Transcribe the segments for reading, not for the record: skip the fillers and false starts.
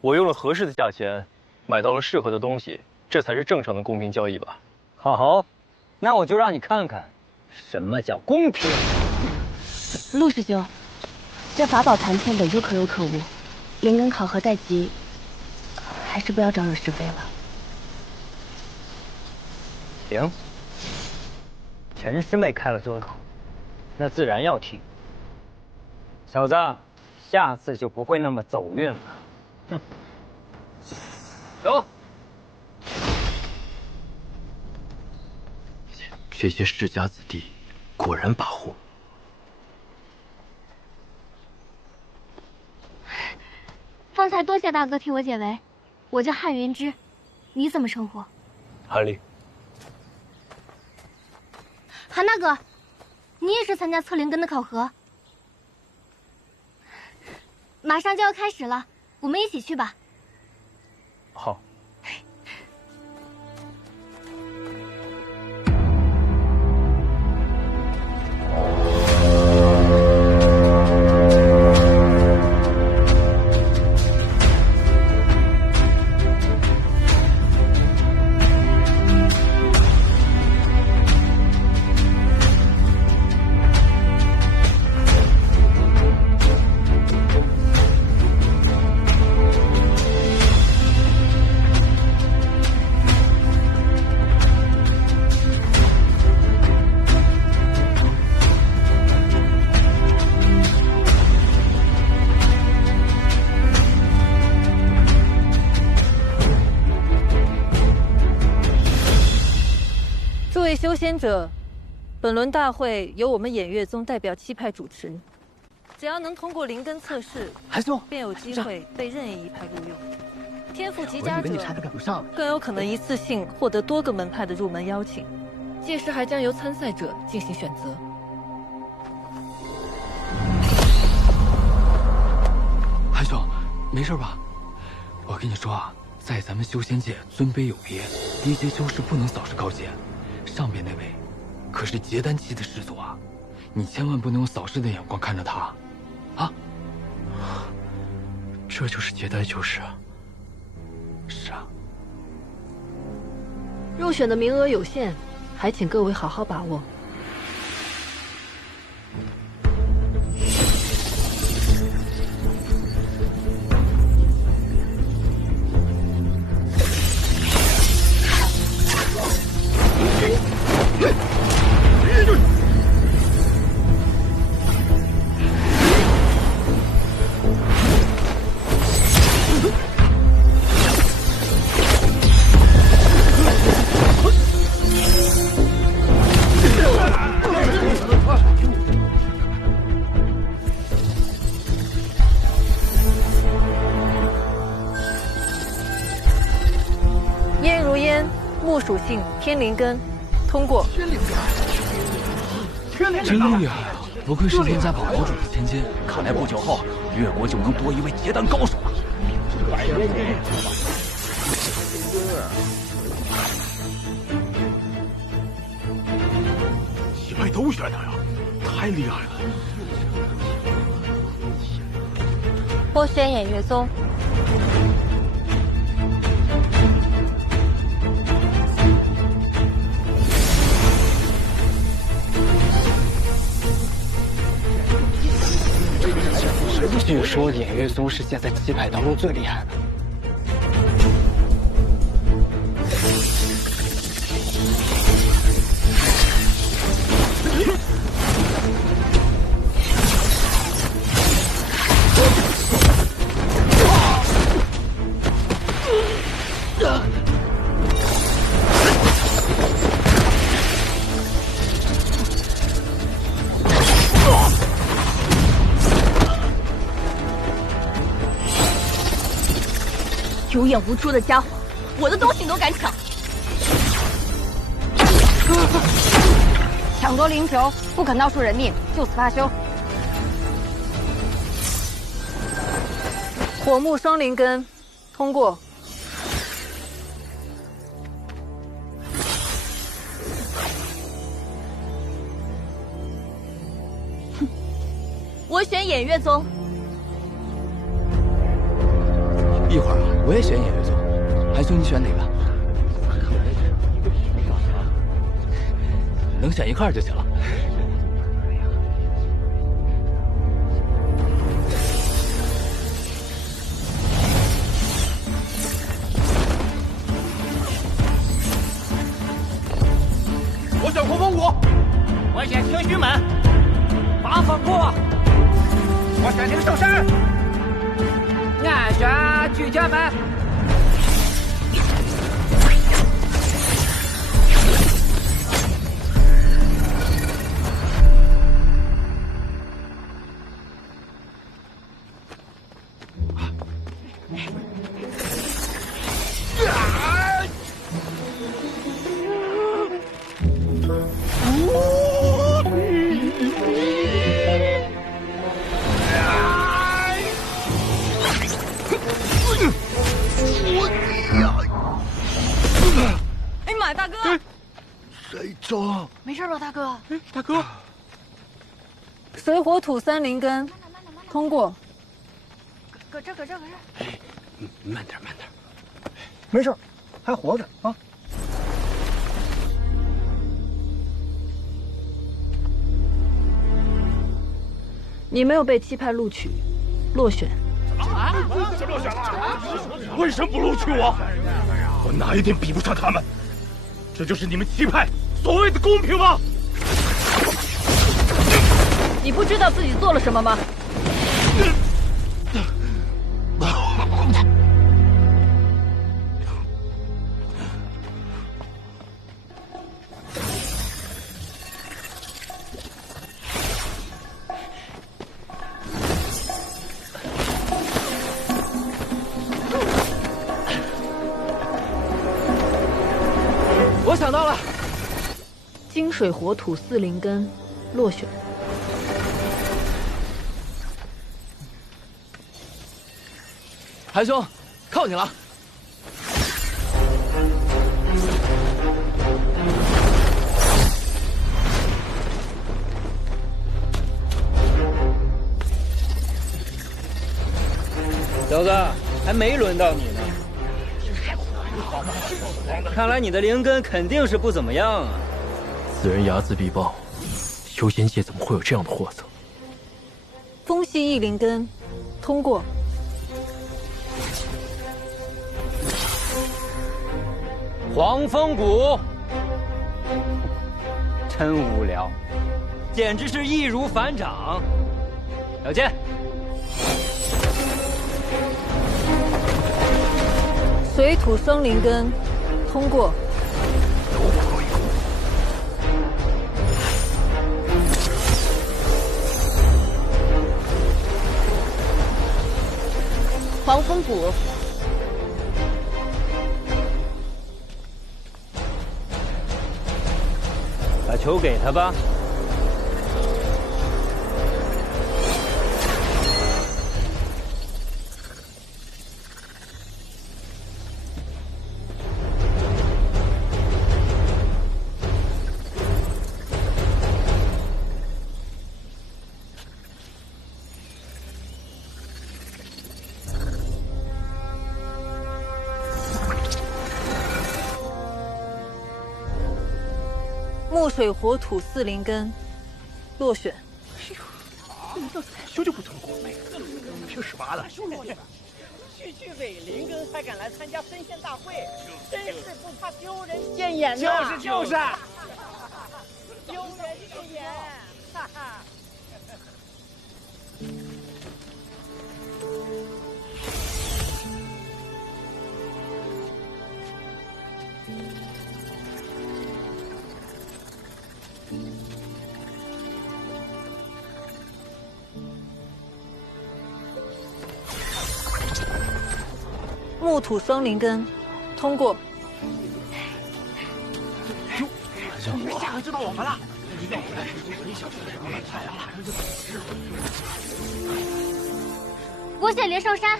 我用了合适的价钱，买到了适合的东西，这才是正常的公平交易吧？好，那我就让你看看，什么叫公平。陆师兄，这法宝残片本就可有可无，灵根考核在即，还是不要招惹是非了。行，陈师妹开了这口，那自然要听。小子，下次就不会那么走运了。哼，走。这些世家子弟果然跋扈。方才多谢大哥替我解围，我叫汉云之，你怎么称呼？韩立，韩大哥，你也是参加测灵根的考核？马上就要开始了，我们一起去吧。好。诸位修仙者，本轮大会由我们偃月宗代表7派主持。只要能通过灵根测试，韩兄，便有机会被任意一派录用。天赋极佳者赶不上，更有可能一次性获得多个门派的入门邀请，届时还将由参赛者进行选择。韩兄，没事吧？我跟你说啊，在咱们修仙界尊卑有别，低阶修士不能扫视高阶。上边那位可是结丹期的师祖啊，你千万不能用扫视的眼光看着他，啊！这就是结丹修士啊。是啊。入选的名额有限，还请各位好好把握。烟如烟，木属性，天灵根，通过。真厉害啊！不愧是天家堡堡主的千金，看来不久后越国就能多一位结丹高手了。几派都选他呀，太厉害了！我选偃月宗。据说偃月宗是现在7派当中最厉害的。有眼无珠的家伙，我的东西你都敢抢！抢夺灵球，不可闹出人命，就此罢休。火木双灵根，通过。我选偃月宗。一会儿我也选演乐宗，韩兄你选哪个？能选一块就行了。我选狂风谷，我选清虚门，八方过。我选灵兽山，俺选巨剑门。哎呀妈，大哥！谁中？没事吧，大哥？大哥，水火土三灵根，通过。搁这。慢点，慢点。没事，还活着啊。你没有被七派录取，落选。怎么落选了？为什么不录取我？我哪一点比不上他们？这就是你们七派所谓的公平吗？你不知道自己做了什么吗？我想到了，金水火土四灵根，落选。韩兄，靠你了。小子，还没轮到你呢。看来你的灵根肯定是不怎么样啊。此人睚眦必报，修仙界怎么会有这样的货色？风系一灵根，通过。黄风谷，真无聊，简直是易如反掌。小剑，水土双灵根，通过。黄风谷，把球给他吧。木水火土四灵根，落选。修就不通过，凭什么了？区伪灵根还敢来参加分县大会，真是不怕丢人现眼呐！就是，丢人现眼，哈哈。木土双灵根，通过。下回知道我们了。我选灵兽山。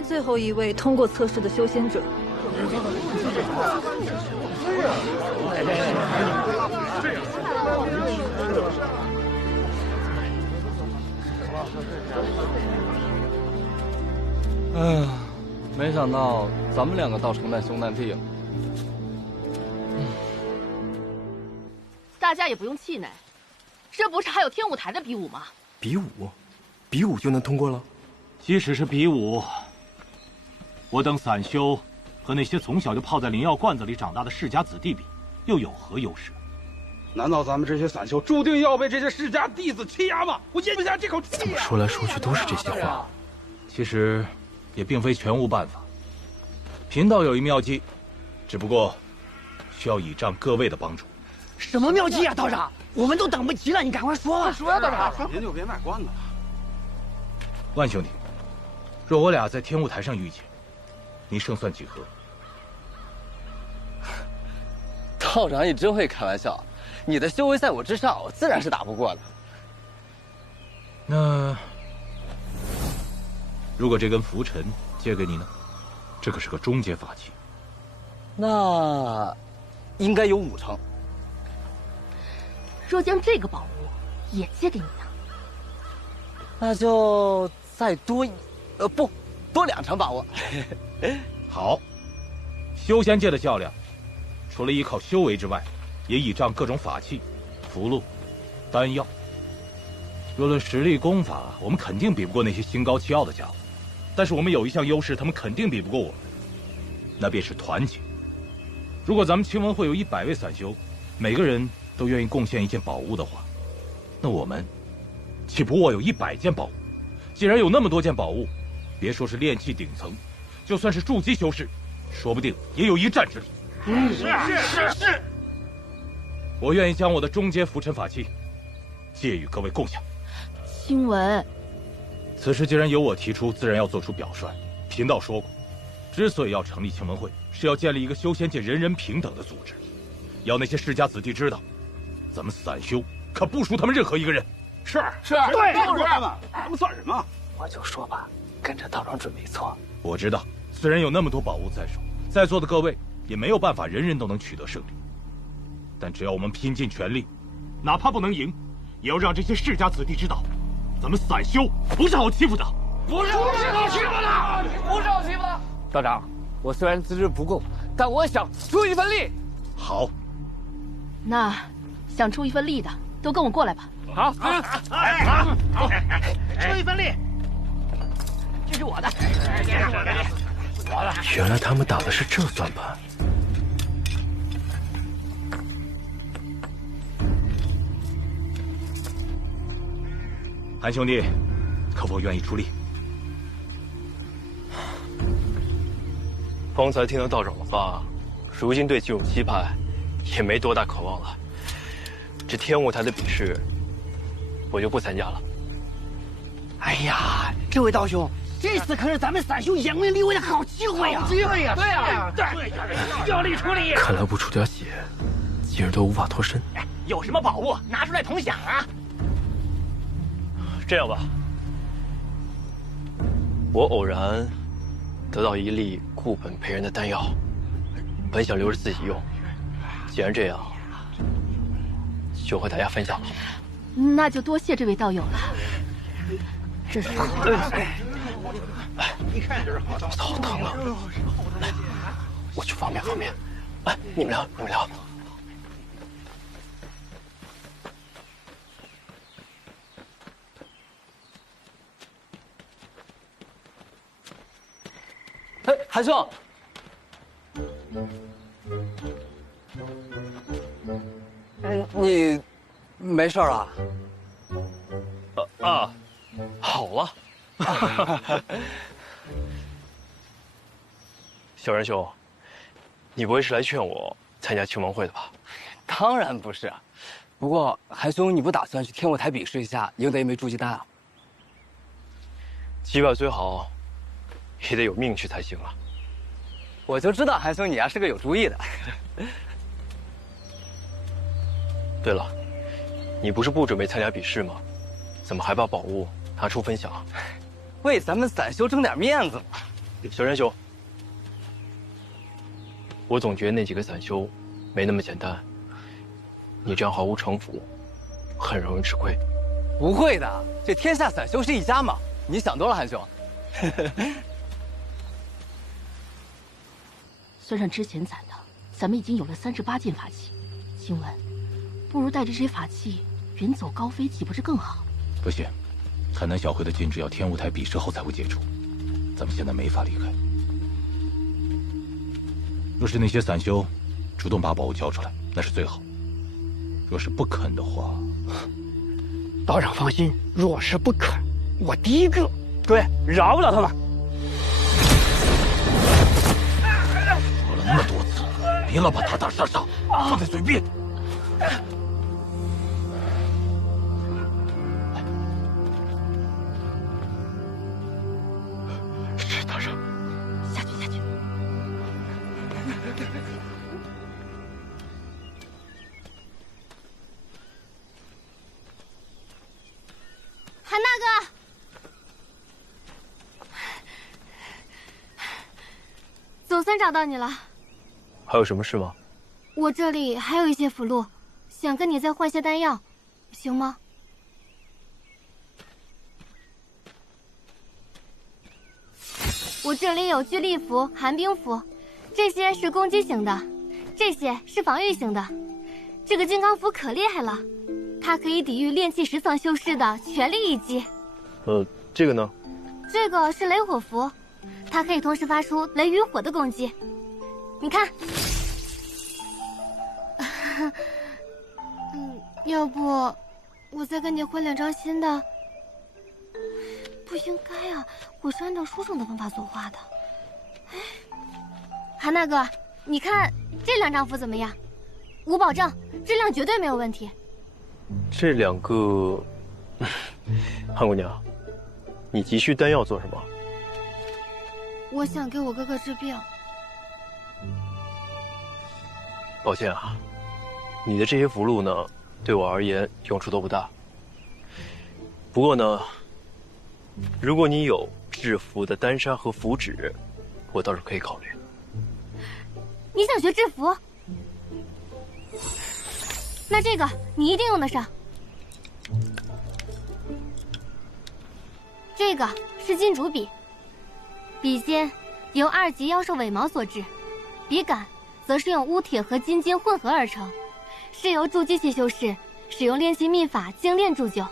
天最后一位通过测试的修仙者。哎呀，没想到咱们两个倒成难兄难弟了。大家也不用气馁，这不是还有天舞台的比武吗？比武，比武就能通过了？即使是比武，我等散修和那些从小就泡在灵药罐子里长大的世家子弟比，又有何优势？难道咱们这些散修注定要被这些世家弟子欺压吗？我咽不下这口气呀！怎么说来说去都是这些话。其实，也并非全无办法。贫道有一妙计，只不过需要倚仗各位的帮助。什么妙计啊，道长？我们都等不及了，你赶快说吧。说呀，道长。您就别卖关子了。万兄弟，若我俩在天雾台上遇见，你胜算几何？道长，你真会开玩笑。你的修为在我之上，我自然是打不过的。那如果这根拂尘借给你呢？这可是个中阶法器。那应该有5成。若将这个宝物也借给你呢？那就再多多2成把握。好，修仙界的较量，除了依靠修为之外，也倚仗各种法器、符箓、丹药。若论实力功法，我们肯定比不过那些心高气傲的家伙。但是我们有一项优势，他们肯定比不过我们，那便是团结。如果咱们青文会有100位散修，每个人都愿意贡献一件宝物的话，那我们岂不握有100件宝物？既然有那么多件宝物，别说是炼气顶层，就算是筑基修士，说不定也有一战之力。是。我愿意将我的中阶拂尘法器借与各位共享。青文，此事既然由我提出，自然要做出表率。贫道说过，之所以要成立青文会，是要建立一个修仙界人人平等的组织，要那些世家子弟知道，咱们散修可不输他们任何一个人。是，对，就是他们，他们算什么？我就说吧，跟着道长准没错。我知道，虽然有那么多宝物在手，在座的各位也没有办法人人都能取得胜利，但只要我们拼尽全力，哪怕不能赢，也要让这些世家子弟知道，咱们散修不是好欺负的。不是好欺负的，不是好欺负的。道长，我虽然资质不够，但我想出一份力。好，那想出一份力的，都跟我过来吧。好，出一份力。这是我的，原来他们打的是这算盘。韩兄弟，可否愿意出力？方才听了道长的话，如今对这种期盼也没多大渴望了。这天舞台的比试，我就不参加了。哎呀，这位道兄，这次可是咱们散修扬名立万的好机会呀！机会呀！对呀，要力出力。看来不出点血，今儿都无法脱身。有什么宝物拿出来同享啊！这样吧，我偶然得到一粒固本培元的丹药，本想留着自己用。既然这样，就和大家分享了。那就多谢这位道友了。这是好的。哎，一看就是好的。好疼啊！来，我去方便。哎，你们聊。哎，韩兄，你没事啊？好了。小仁兄，你不会是来劝我参加青文会的吧？当然不是，不过韩兄，你不打算去天舞台比试一下，赢得一枚筑基丹啊？击败虽好，也得有命去才行啊！我就知道韩兄你是个有主意的。对了，你不是不准备参加比试吗？怎么还把宝物拿出分享？为咱们散修争点面子嘛。小山兄，我总觉得那几个散修没那么简单。你这样毫无城府，很容易吃亏。不会的，这天下散修是一家嘛。你想多了，韩兄。算上之前攒的，咱们已经有了38件法器。请问，不如带着这些法器远走高飞，岂不是更好？不行，海南小会的禁制要天雾台比试后才会解除，咱们现在没法离开。若是那些散修主动把宝物交出来，那是最好；若是不肯的话，道长放心，若是不肯，我第一个。对，饶不了他们。说了那么多次，别老把打打杀杀放在嘴边。是道长，下去，下去。韩大哥。总算找到你了。还有什么事吗？我这里还有一些符箓，想跟你再换些丹药，行吗？我这里有聚力符、寒冰符，这些是攻击型的，这些是防御型的。这个金刚符可厉害了，它可以抵御炼气10层修士的全力一击。这个呢？这个是雷火符，它可以同时发出雷与火的攻击。你看，要不我再跟你换2张新的？不应该啊，我是按照书上的方法作画的。哎，韩大哥，你看这2张符怎么样？我保证质量绝对没有问题。这2个，韩姑娘，你急需丹药做什么？我想给我哥哥治病。抱歉啊，你的这些符箓呢，对我而言用处都不大。不过呢，如果你有制符的丹砂和符纸，我倒是可以考虑。你想学制符？那这个你一定用得上。这个是金主笔，笔尖由2级妖兽尾毛所制，笔杆则是用乌铁和金筋混合而成，是由筑基期修士使用炼气秘法精炼铸就。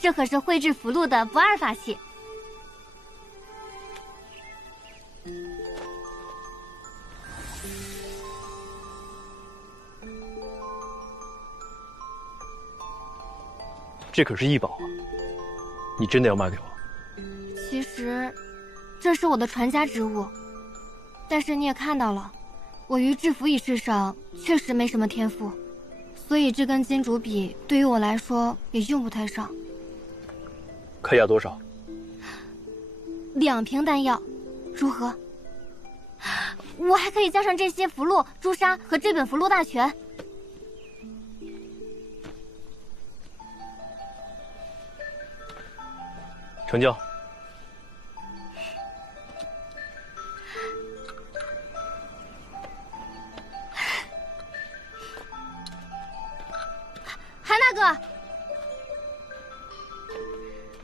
这可是绘制符箓的不二法器。这可是异宝啊！你真的要卖给我？其实，这是我的传家之物，但是你也看到了，我于制符一事上确实没什么天赋，所以这根金主笔对于我来说也用不太上。开价多少？2瓶丹药，如何？我还可以加上这些符箓、朱砂和这本符箓大全。成交。韩大哥，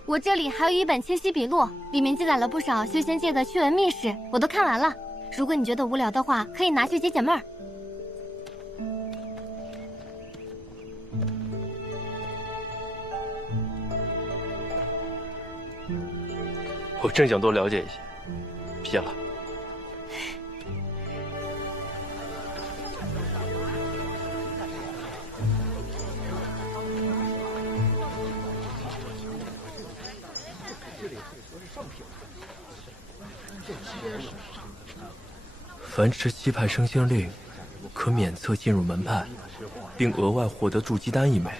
我这里还有一本清晰笔录，里面记载了不少修仙界的趣闻秘史，我都看完了。如果你觉得无聊的话，可以拿去解解闷儿。我正想多了解一些，谢了。凡持7派升仙令，可免册进入门派，并额外获得筑基丹1枚。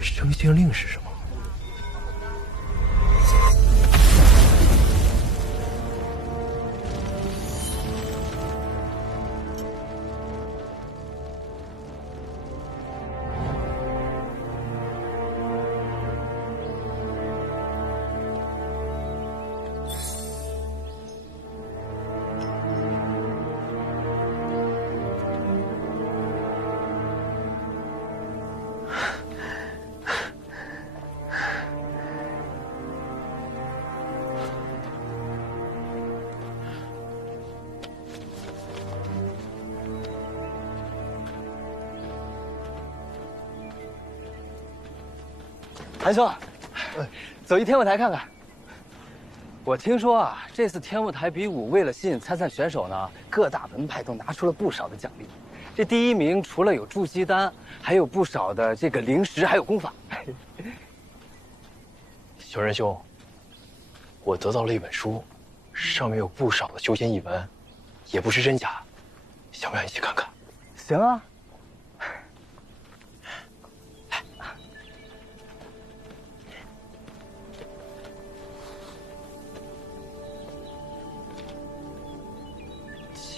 升仙令是什么？韩兄，走一天舞台看看。我听说啊，这次天舞台比武为了吸引参赛选手呢，各大门派都拿出了不少的奖励。这第一名除了有筑基丹，还有不少的这个灵石，还有功法。小仁兄，我得到了一本书，上面有不少的修仙译文，也不知真假，想不想一起看看？行啊。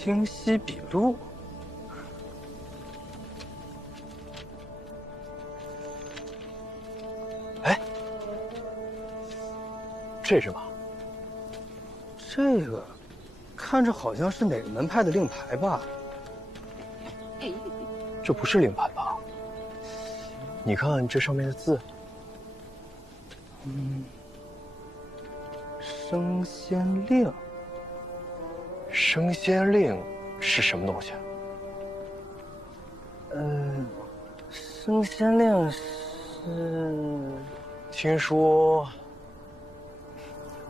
清晰笔录。哎，这是什么？这个看着好像是哪个门派的令牌吧？这不是令牌吧？你看这上面的字。升仙令。升仙令是什么东西？升仙令是……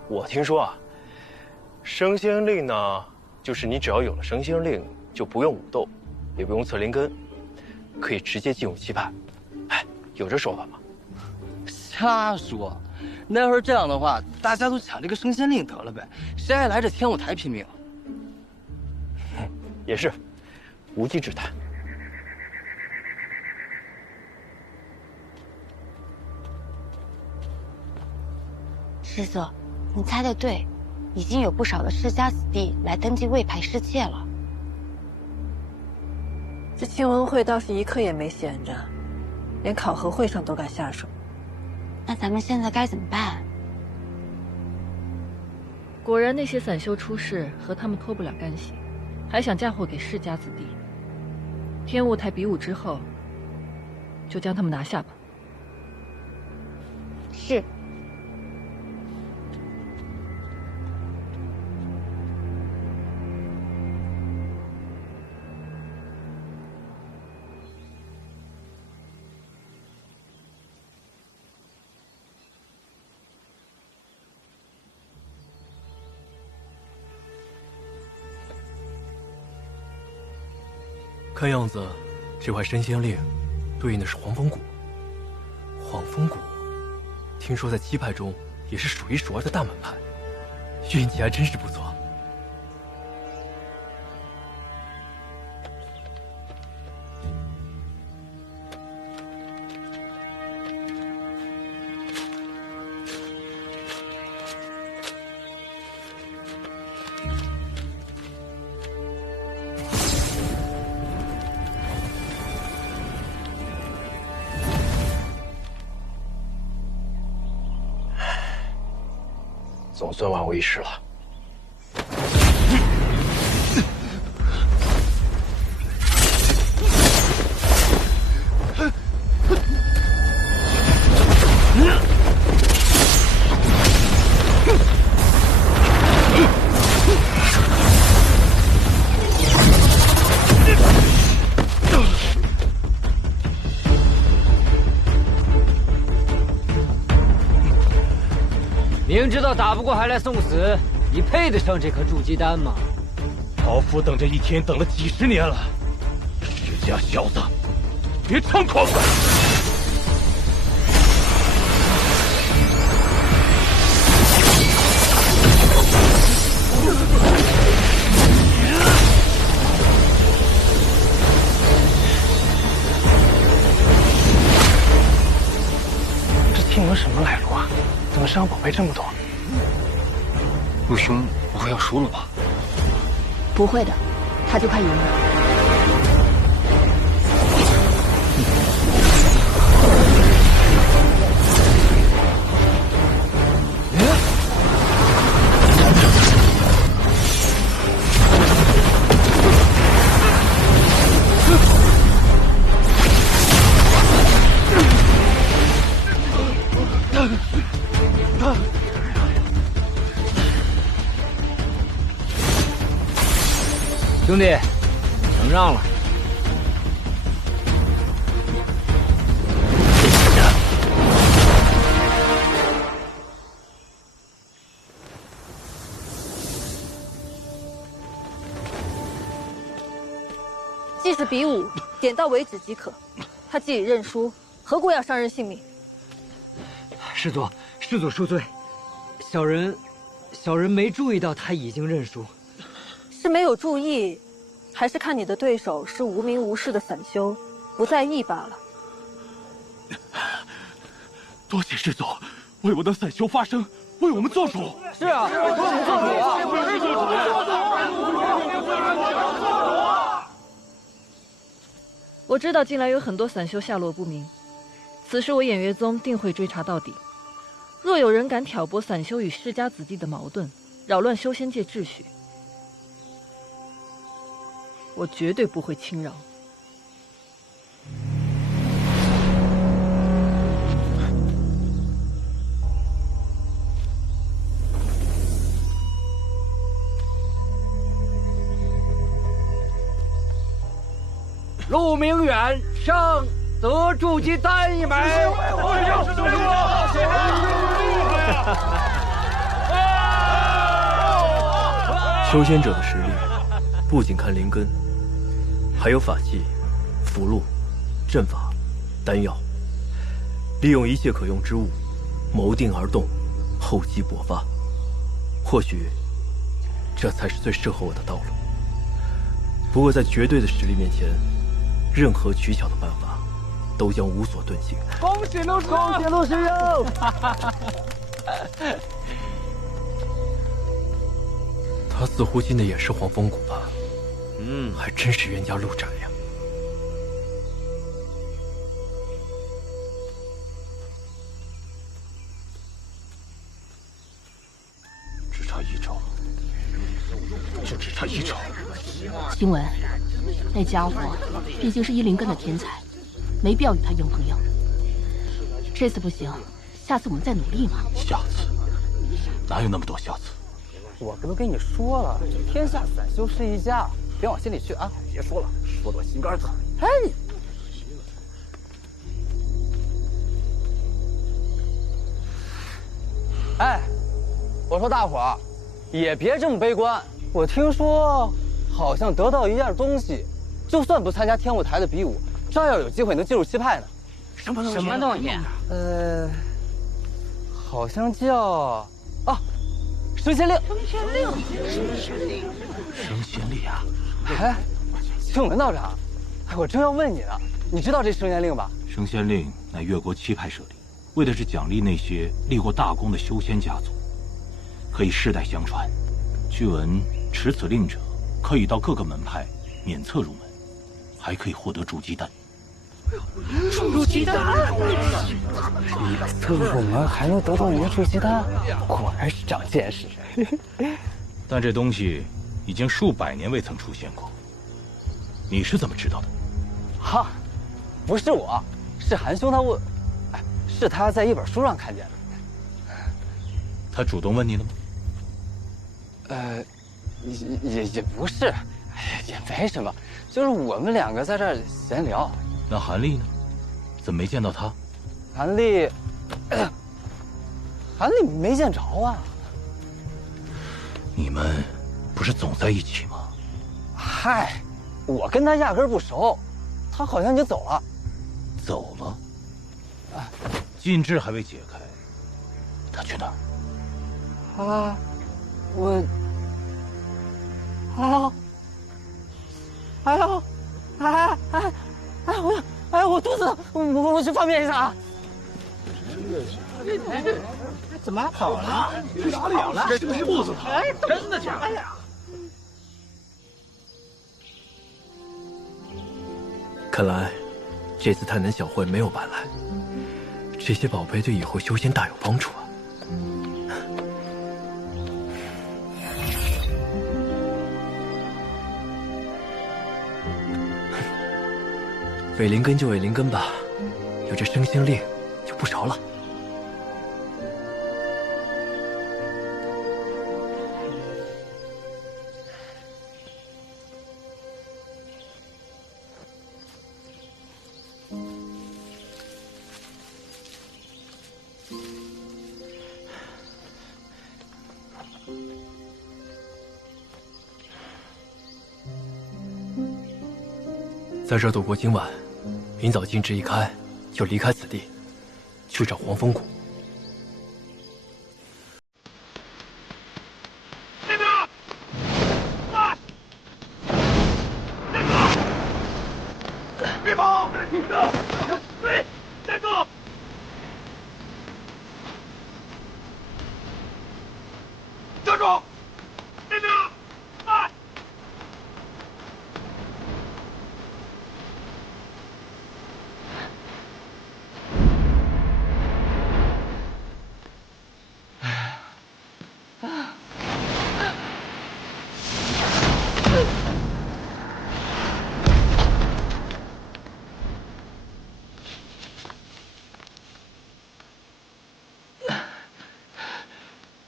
我听说啊，升仙令呢，就是你只要有了升仙令，就不用武斗，也不用测灵根，可以直接进入七派。哎，有这说法吗？瞎说！那要是这样的话，大家都抢这个升仙令得了呗，谁还来这天舞台拼命？也是，无稽之谈。师座，你猜得对，已经有不少的世家子弟来登记魏牌侍妾了。这庆文会倒是一刻也没闲着，连考核会上都敢下手。那咱们现在该怎么办？果然那些散修出世和他们脱不了干系，还想嫁祸给世家子弟。天舞台比武之后，就将他们拿下吧。是。看样子，这块升仙令对应的是黄风谷。黄风谷，听说在七派中也是数一数二的大门派，运气还真是不错。总算万无一失了。明知道打不过还来送死，你配得上这颗筑基丹吗？老夫等这一天等了几十年了，世家小子，别猖狂！这听闻什么来路啊？怎么身上宝贝这么多？陆兄不会要输了吧？不会的，他就快赢了。兄弟，能让了。既是比武，点到为止即可。他既已认输，何故要伤人性命？师祖恕罪，小人没注意到他已经认输。是没有注意，还是看你的对手是无名无事的散修，不在意罢了？多谢师祖为我的散修发声，为我们做主。是啊，为我们做主啊！我知道近来有很多散修下落不明，此事我偃月宗定会追查到底。若有人敢挑拨散修与世家子弟的矛盾，扰乱修仙界秩序，我绝对不会轻饶。陆明远上得筑基丹一枚。修仙者的实力，不仅看灵根，还有法器、符箓、阵法、丹药，利用一切可用之物，谋定而动，厚积薄发。或许，这才是最适合我的道路。不过，在绝对的实力面前，任何取巧的办法，都将无所遁形。恭喜陆师，恭喜陆师哟！他似乎进的也是黄风谷吧？还真是冤家路窄呀。只差一招，就只差一招。晴雯，那家伙毕竟是依灵根的天才，没必要与他硬碰硬。这次不行，下次我们再努力嘛。下次？哪有那么多下次？我不都跟你说了，天下散修是一家，别往心里去啊！别说了，说得我心肝疼。哎，哎，我说大伙儿，也别这么悲观。我听说，好像得到一样东西，就算不参加天舞台的比武，照样有机会能进入七派呢。什么东西？好像叫升仙令。升仙令啊！哎，青文道长，我正要问你呢，你知道这升仙令吧？升仙令乃越国七派设立，为的是奖励那些立过大功的修仙家族，可以世代相传。据闻持此令者，可以到各个门派免册入门，还可以获得筑基丹。筑基丹，免册入门还能得到一个筑基丹，果然是长见识。但这东西已经数百年未曾出现过，你是怎么知道的？哈，不是我，是韩兄他问，是他在一本书上看见的。他主动问你的吗？也不是，也没什么，就是我们两个在这儿闲聊。那韩立呢？怎么没见到他？韩立没见着啊。你们不是总在一起吗？嗨，我跟他压根不熟，他好像已经走了。走了？禁制还未解开，他去哪儿？我肚子疼，我去方便一下啊。怎么跑了？去哪里了？这肚子疼，真的假的？哎呀！看来，这次太南小会没有白来，这些宝贝对以后修仙大有帮助啊。伪灵根就伪灵根吧，有这升仙令就不着了。在这度过今晚，明早禁制一开，就离开此地，去找黄风谷。别跑！对，站住！站住！那边！啊！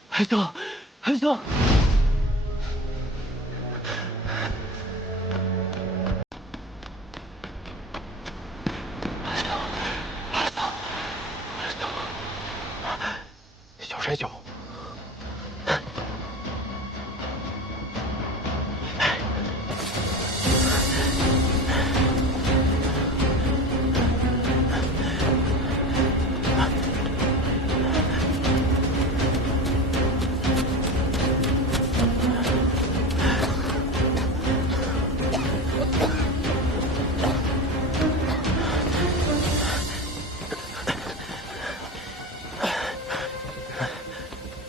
韩兄，韩兄。小柴九，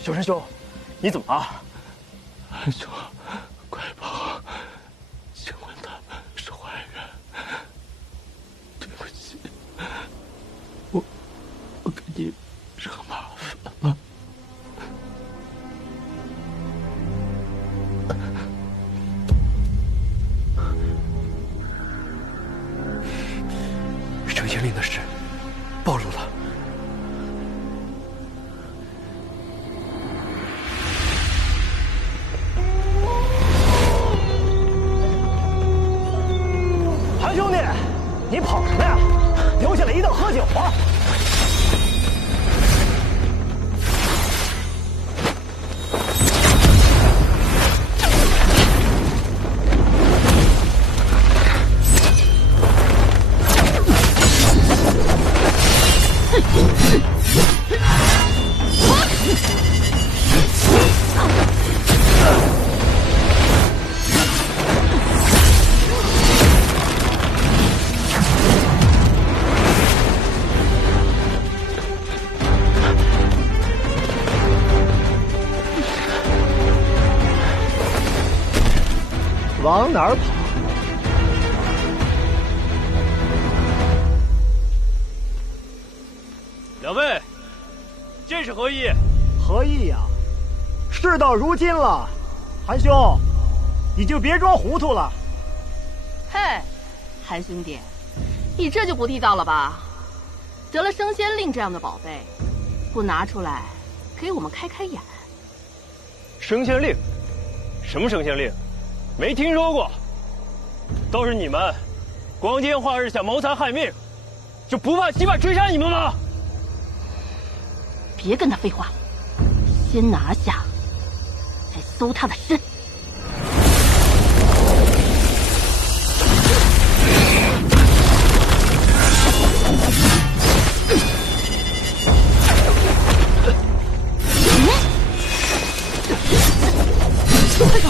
小山兄，你怎么了？韩兄，快跑！请问他们是坏人？对不起，我给你惹麻烦了。成仙令的事暴露了。韩兄弟，你跑什么呀？留下来一道喝酒啊！往哪儿跑？两位，这是何意？何意呀？事到如今了，韩兄，你就别装糊涂了。嘿，韩兄弟，你这就不地道了吧？得了升仙令这样的宝贝，不拿出来给我们开开眼。升仙令？什么升仙令？没听说过。都是你们，光天化日想谋财害命，就不怕七派追杀你们吗？别跟他废话，先拿下，再搜他的身。快走！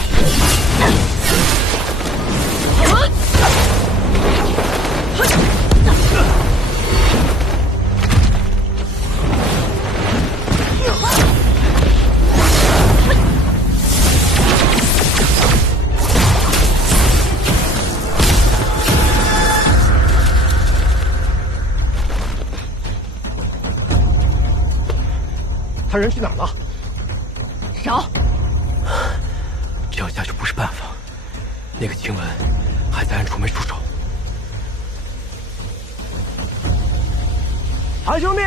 他人去哪儿了？找。这样下去不是办法。那个晴雯还在暗处没出手。韩兄弟，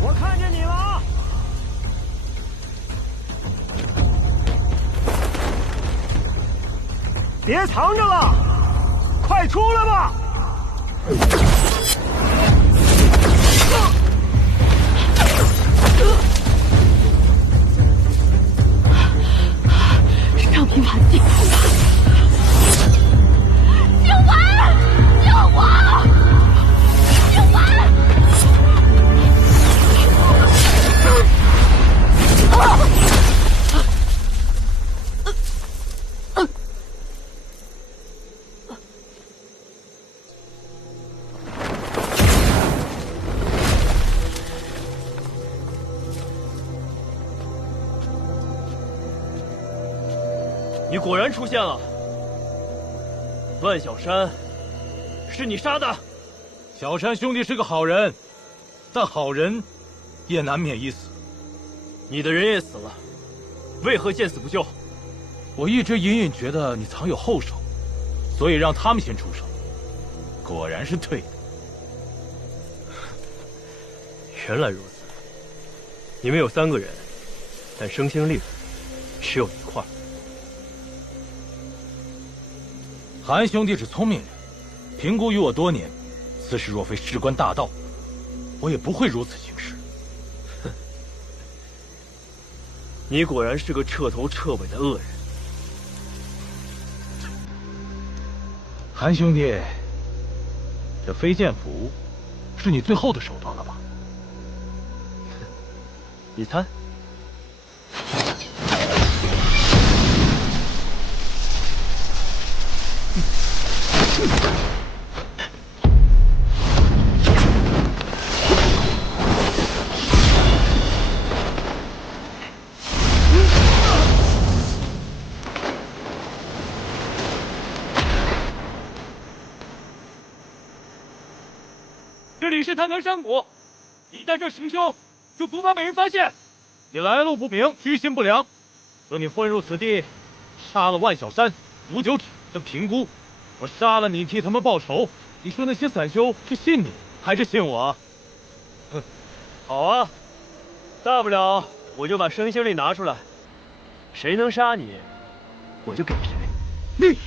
我看见你了啊！别藏着了，快出来吧！上品瓦器。你果然出现了。万小山，是你杀的？小山兄弟是个好人，但好人也难免一死。你的人也死了，为何见死不救？我一直隐隐觉得你藏有后手，所以让他们先出手。果然是对的。原来如此。你们有3个人，但生星令只有1块。韩兄弟是聪明人，评估于我多年，此事若非事关大道，我也不会如此行事。你果然是个彻头彻尾的恶人。韩兄弟，这飞剑符是你最后的手段了吧？你猜？这里是坛南山谷，你在这行凶，就不怕被人发现？你来路不明，居心不良，等你混入此地，杀了万小山、吴九指，这评估，我杀了你替他们报仇。你说那些散修是信你还是信我？哼，好啊，大不了我就把生星令拿出来，谁能杀你，我就给谁。你。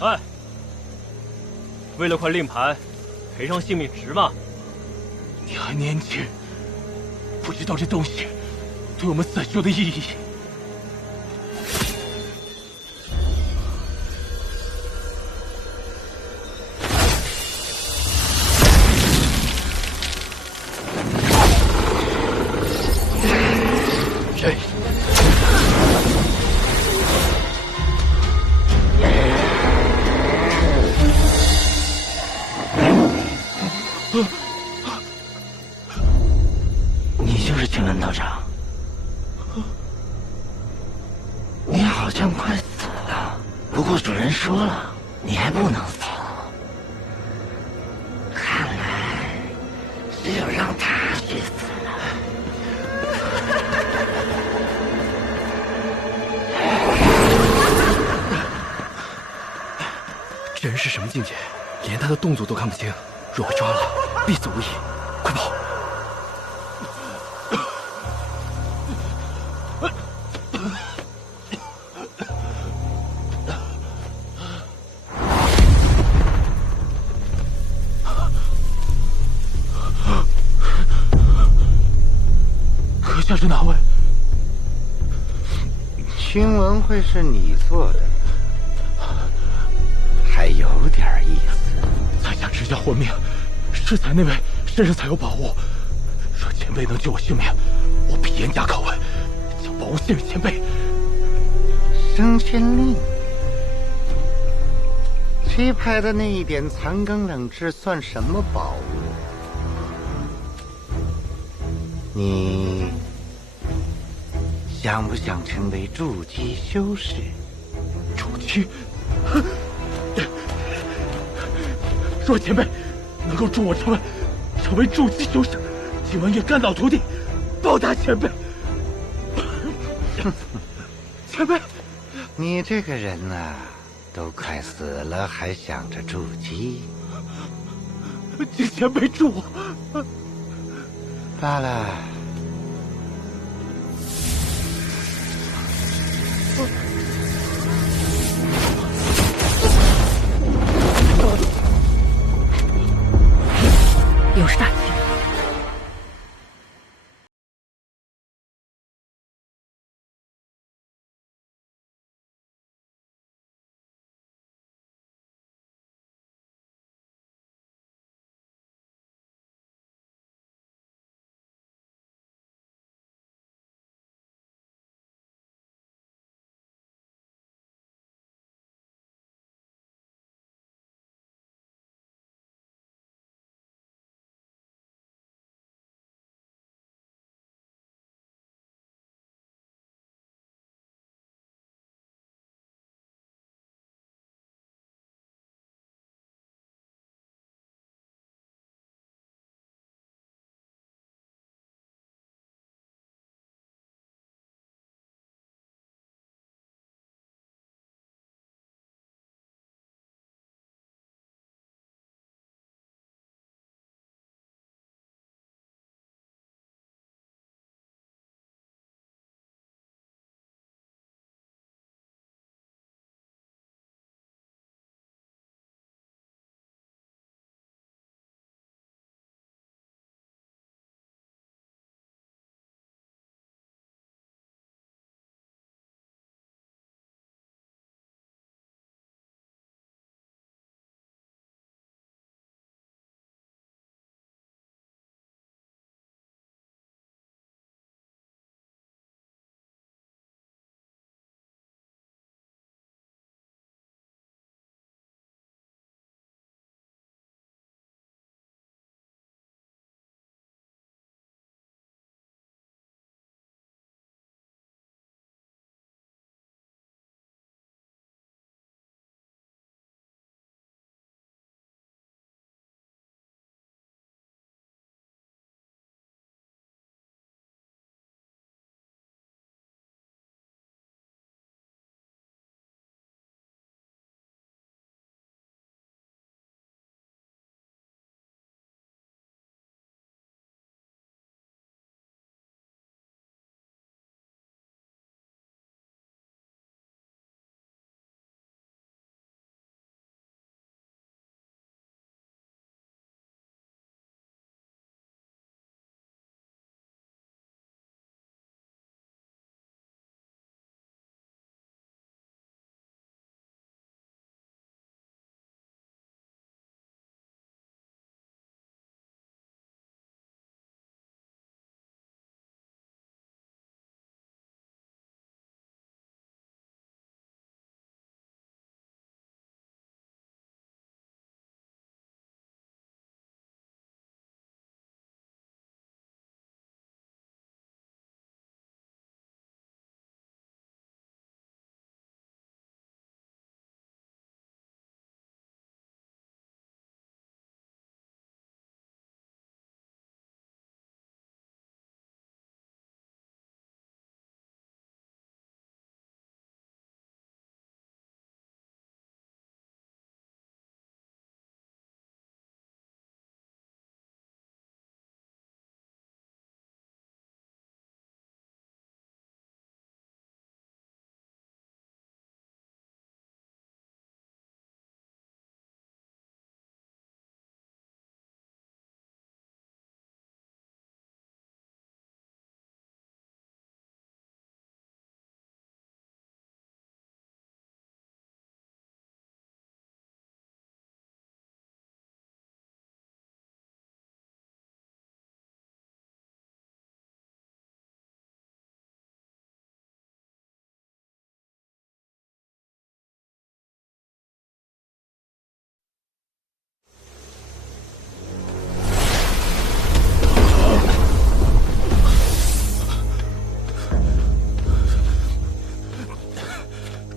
哎，为了块令牌，赔上性命值吗？你还年轻，不知道这东西对我们散修的意义。谁？你就是青兰道长，你好像快死了，不过主人说了，你还不能死，看来只有让他去死了。这人是什么境界？连他的动作都看不清，若被抓了，必死无疑。快跑！阁下是哪位？听闻会是你做的，还有点意思。在下只想活命，适才那位身上才有宝物。若前辈能救我性命，我必严加拷问，将宝物献给前辈。升仙令，七派的那一点残羹冷炙算什么宝物？你想不想成为筑基修士？筑基？若前辈能够助我成为筑基修士，今晚愿肝脑涂地，报答前辈。前辈，你这个人呐，都快死了还想着筑基，请前辈助我。罢了。又是大气。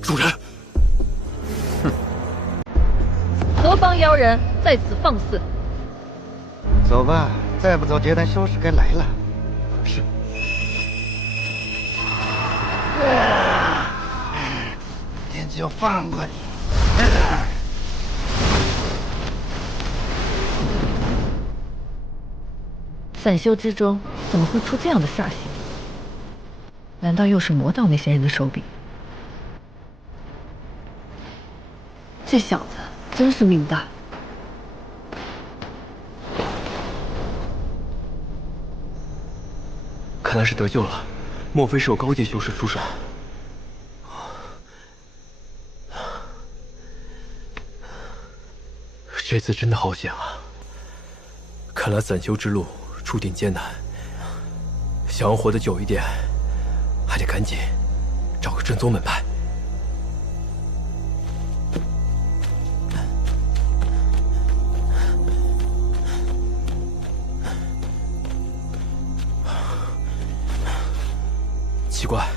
主人，何方妖人在此放肆？走吧，再不走，结丹修士该来了。是。天就放过你。散修之中怎么会出这样的煞星？难道又是魔道那些人的手笔？这小子真是命大。看来是得救了，莫非是有高阶修士出手？这次真的好险啊！看来散修之路注定艰难，想要活得久一点，还得赶紧找个正宗门派。奇怪，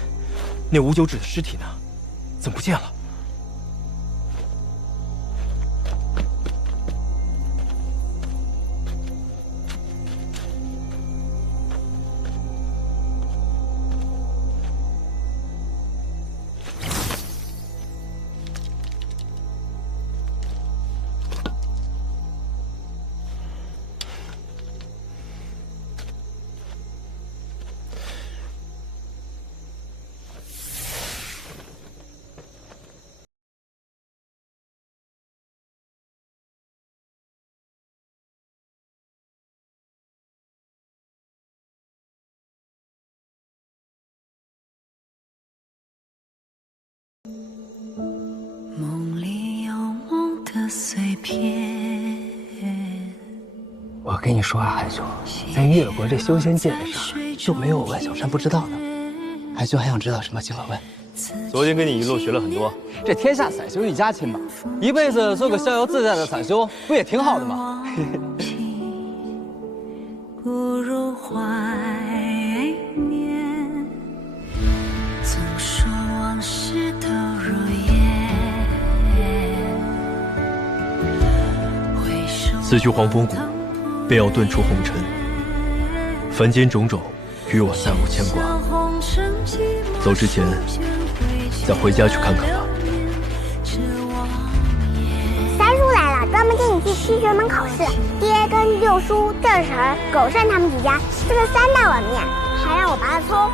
那无九指的尸体呢？怎么不见了？梦里有梦的碎片。我跟你说啊，海兄，在越国这修仙界的事儿，就没有我万小山不知道的。海兄还想知道什么，尽管问。昨天跟你一路学了很多。这天下散修一家亲嘛，一辈子做个逍遥自在的散修，不也挺好的吗？不如怀念，总说往事都如烟。此去黄风谷，便要遁出红尘，凡间种种，与我再无牵挂。走之前，再回家去看看吧。三叔来了，专门接你去西学门考试。爹跟六叔、郑婶、狗剩他们几家吃了3大碗面，还让我拔了葱。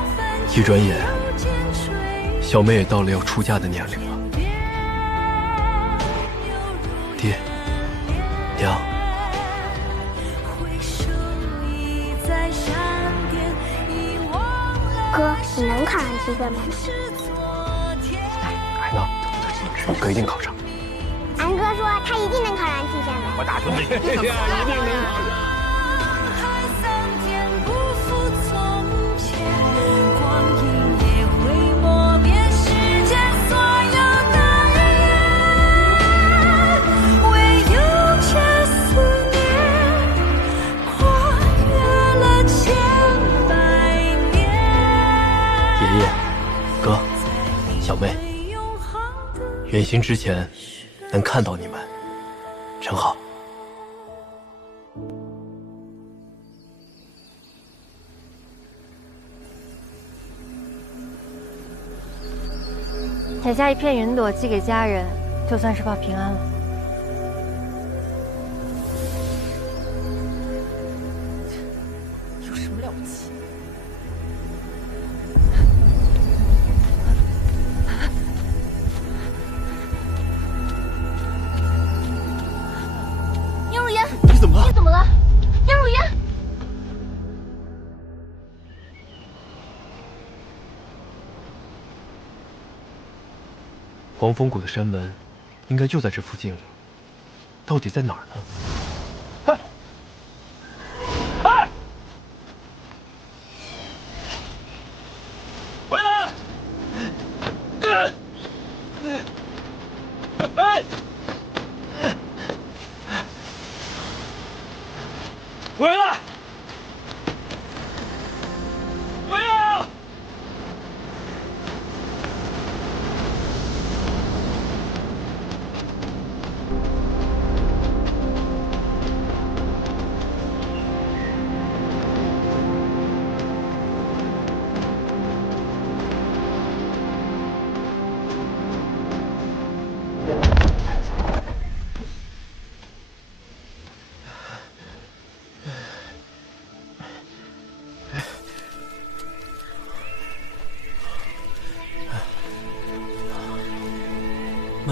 一转眼，小妹也到了要出嫁的年龄了。爹，娘。哥，你能考上西学门吗？还能，哥一定考上。安哥说他一定能考上西学门。我打死你！一定能考上。小妹，远行之前能看到你们，真好。采下一片云朵寄给家人，就算是报平安了。有什么了不起？你怎么了？你怎么了？杨汝烟。黄风谷的山门，应该就在这附近了。到底在哪儿呢？回来！回来！不要！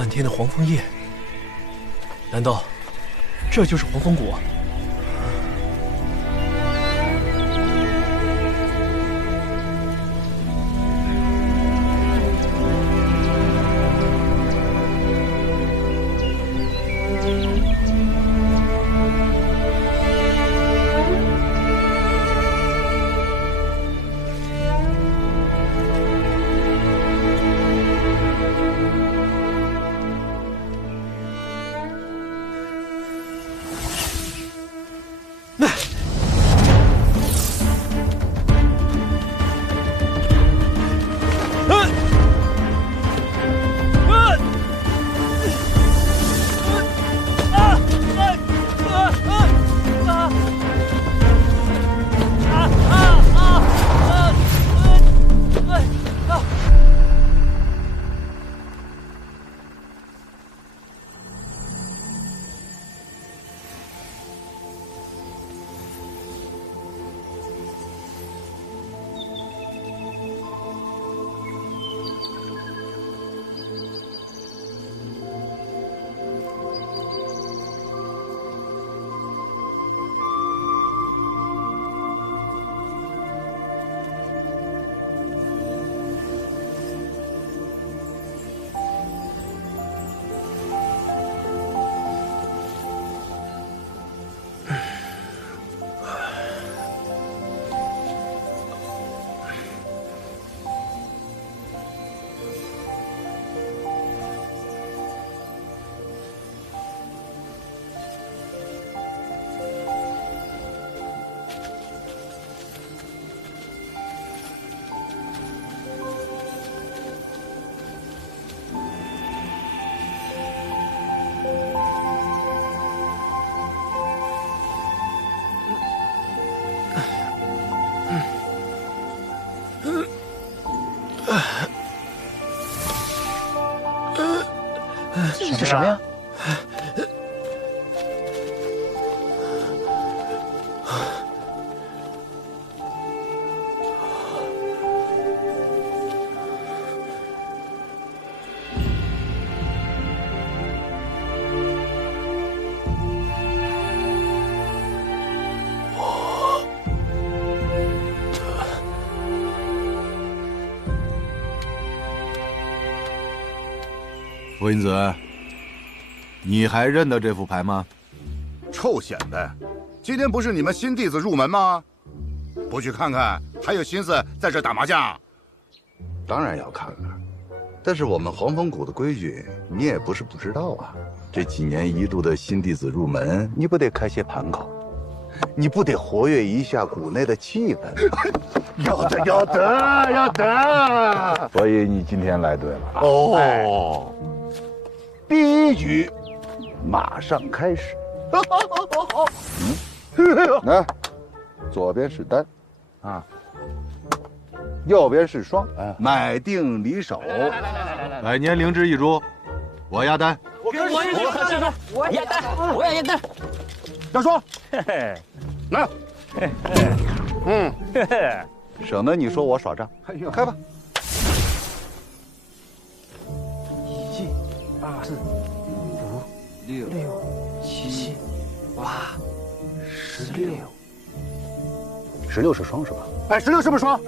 漫天的黄枫叶，难道这就是黄风谷？这是什么呀？傅英子，你还认得这副牌吗？臭显摆！今天不是你们新弟子入门吗？不去看看，还有心思在这打麻将？当然要看看，但是我们黄风谷的规矩，你也不是不知道啊。这几年一度的新弟子入门，你不得开些盘口，你不得活跃一下谷内的气氛？要得！所以你今天来对了啊。哦。第一局，马上开始。来，左边是单，啊，右边是双，买定离手。来年灵芝一株，我压单。我压单，我也压单。压双，来，省得你说我耍账，开吧。1、2、4、5、6、7、8、16是双是吧？哎，16是不是双？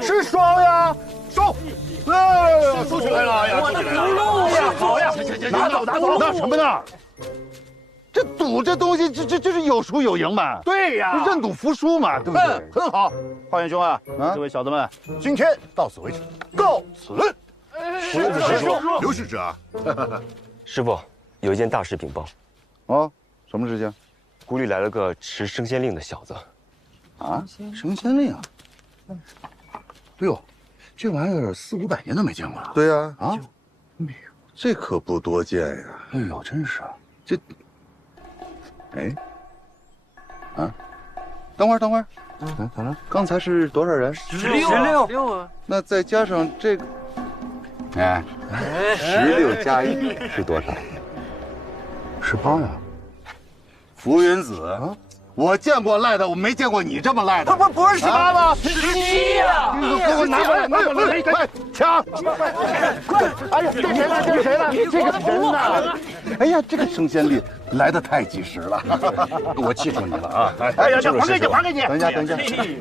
是双呀，收！哎，收起来了呀，收起来了呀，好呀，拿走，拿什么呢？这赌这东西，这是有输有赢嘛。对呀，认赌服输嘛，对不对？很好，华元兄啊，这位小子们，今天到此为止，告辞。刘使者，师傅，有一件大事禀报。哦，什么事情？谷里来了个持升仙令的小子。啊，升仙令啊！哎呦，这玩意儿400、500年都没见过了。对呀，啊，这可不多见呀。哎呦，真是啊，这，哎，啊，等会儿，咋了？刚才是多少人？16啊。那再加上这个，哎，16加1是多少？18呀。浮云子，我见过赖的，我没见过你这么赖的。不是18吗？17呀！给我拿过来，拿过来，快抢！快！哎呀，这谁呢？这是谁呢？这个人呐！哎呀，这个升仙令来的太及时了，我记住你了啊！哎呀，还给你，还给你！等一下，等一下，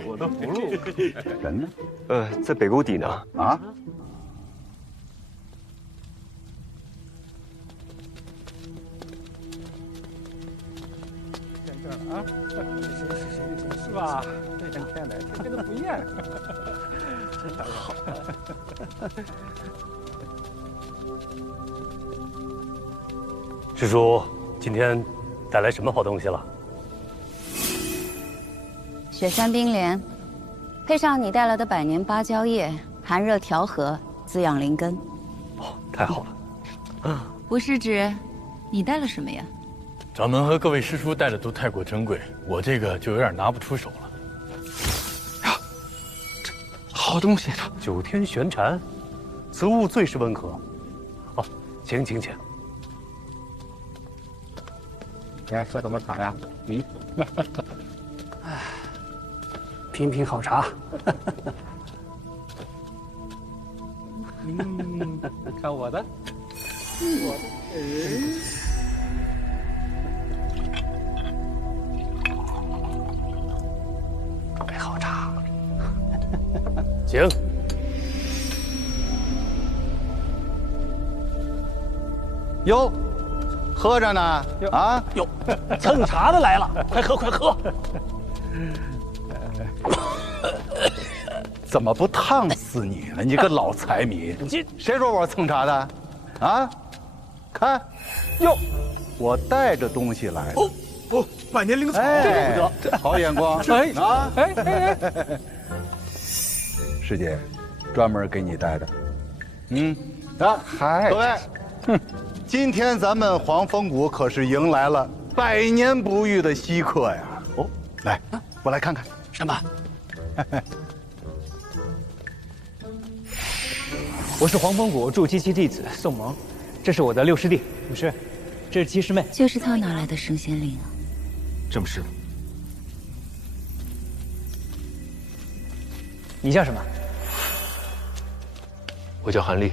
我的葫芦。人呢？在北沟底呢。啊？啊，是吧？这天天的，天天都不厌，真好。师叔，今天带来什么好东西了？雪山冰莲，配上你带来的百年芭蕉叶，寒热调和，滋养灵根。哦，太好了。不是指你带了什么呀？掌门和各位师叔带的都太过珍贵，我这个就有点拿不出手了。呀，这好东西！9天玄蝉，此物最是温和。哦，请。你还喝什么茶呀？哎，品好茶。看我的，杯好茶。请。哟，喝着呢啊！哟，蹭茶的来了，快喝快喝！怎么不烫死你呢？你个老财迷！谁说我蹭茶的？啊？看，哟，我带着东西来。哦，百年灵草，这不得，好眼光！啊！师姐，专门给你带的。嗨，各位，今天咱们黄风谷可是迎来了100年不遇的稀客呀！哦，来，我来看看什么？我是黄风谷筑基期弟子宋萌，这是我的六师弟武师，这是七师妹。就是他哪来的升仙令啊？这么是。你叫什么？我叫韩立。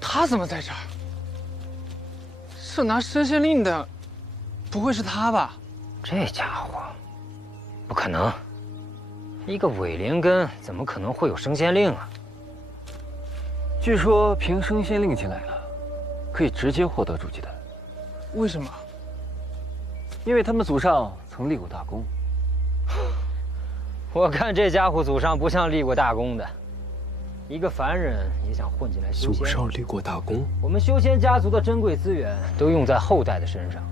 他怎么在这儿？是拿升仙令的，不会是他吧？这家伙，不可能。一个伪灵根怎么可能会有升仙令啊？据说凭升仙令进来了，可以直接获得筑基丹。为什么？因为他们祖上曾立过大功。我看这家伙祖上不像立过大功的，一个凡人也想混进来修仙。祖上立过大功？我们修仙家族的珍贵资源都用在后代的身上，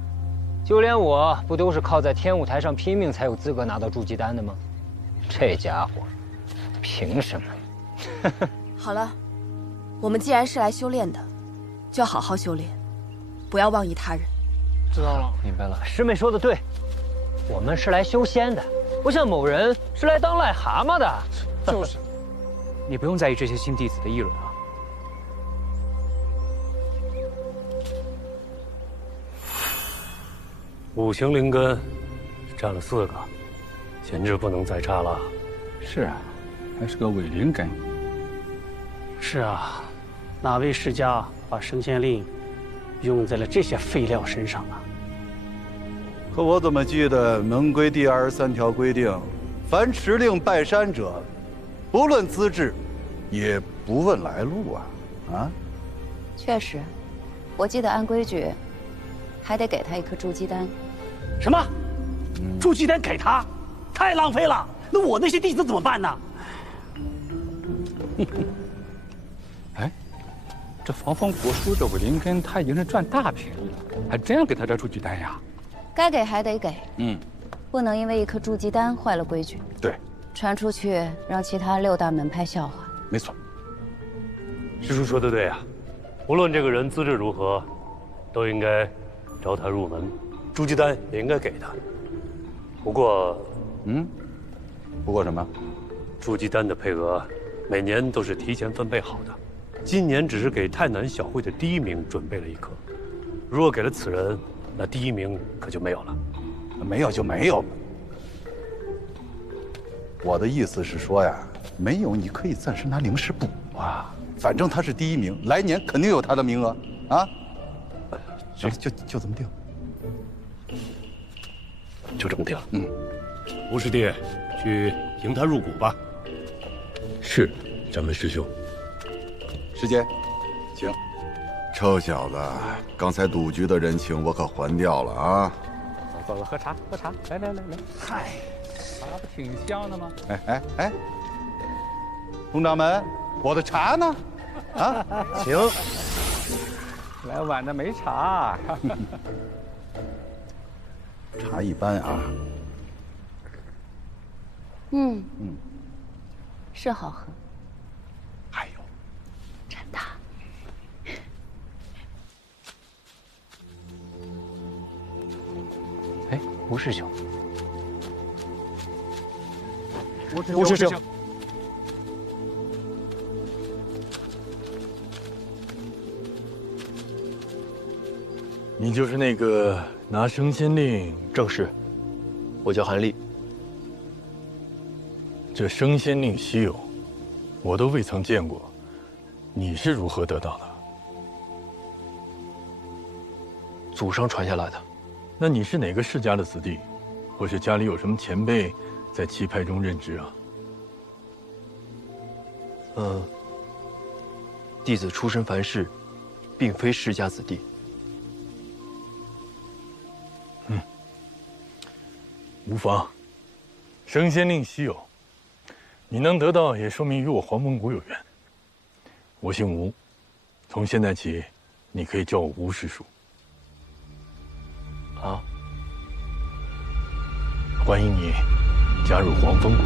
就连我不都是靠在天舞台上拼命才有资格拿到筑基丹的吗？这家伙，凭什么？好了，我们既然是来修炼的，就要好好修炼，不要妄议他人。知道了，明白了。师妹说的对，我们是来修仙的，不像某人是来当癞蛤蟆的。就是，你不用在意这些新弟子的议论啊。5行灵根，占了4个。简直不能再差了。是啊，还是个伪灵根。是啊，哪位世家把升仙令用在了这些废料身上啊？可我怎么记得门规第23条规定，凡持令拜山者，不论资质，也不问来路啊！啊？确实，我记得按规矩，还得给他一颗筑基丹。什么？筑基丹给他？太浪费了！那我那些弟子怎么办呢？哎，这防风国叔这伪灵根，他已经是赚大便宜了，还真要给他这筑基丹呀？该给还得给，嗯，不能因为一颗筑基丹坏了规矩。对，传出去让其他6大门派笑话。没错，师叔说的对啊，无论这个人资质如何，都应该招他入门，筑基丹也应该给他。不过，不过什么？筑基丹的配额每年都是提前分配好的，今年只是给泰南小会的第1名准备了1颗。如果给了此人，那第一名可就没有了。没有就没有。我的意思是说呀，没有你可以暂时拿零食补啊，反正他是第一名，来年肯定有他的名额啊。行，就这么定。就这么定。嗯，吴师弟，去迎他入股吧。是，掌门师兄。师姐，请。臭小子，刚才赌局的人情我可还掉了啊！走了，喝茶，喝茶，来。嗨，茶不挺香的吗？哎，佟掌门，我的茶呢？啊，请。来晚的没茶。茶一般啊。嗯，是好喝。还有，真的。哎，吴师兄，吴师兄，你就是那个拿升仙令？正是，我叫韩立。这升仙令稀有，我都未曾见过，你是如何得到的？祖上传下来的。那你是哪个世家的子弟，或是家里有什么前辈在棋派中任职啊？弟子出身凡世，并非世家子弟。无妨，升仙令稀有，你能得到也说明与我黄风谷有缘。我姓吴，从现在起，你可以叫我吴师叔。啊！欢迎你加入黄风谷。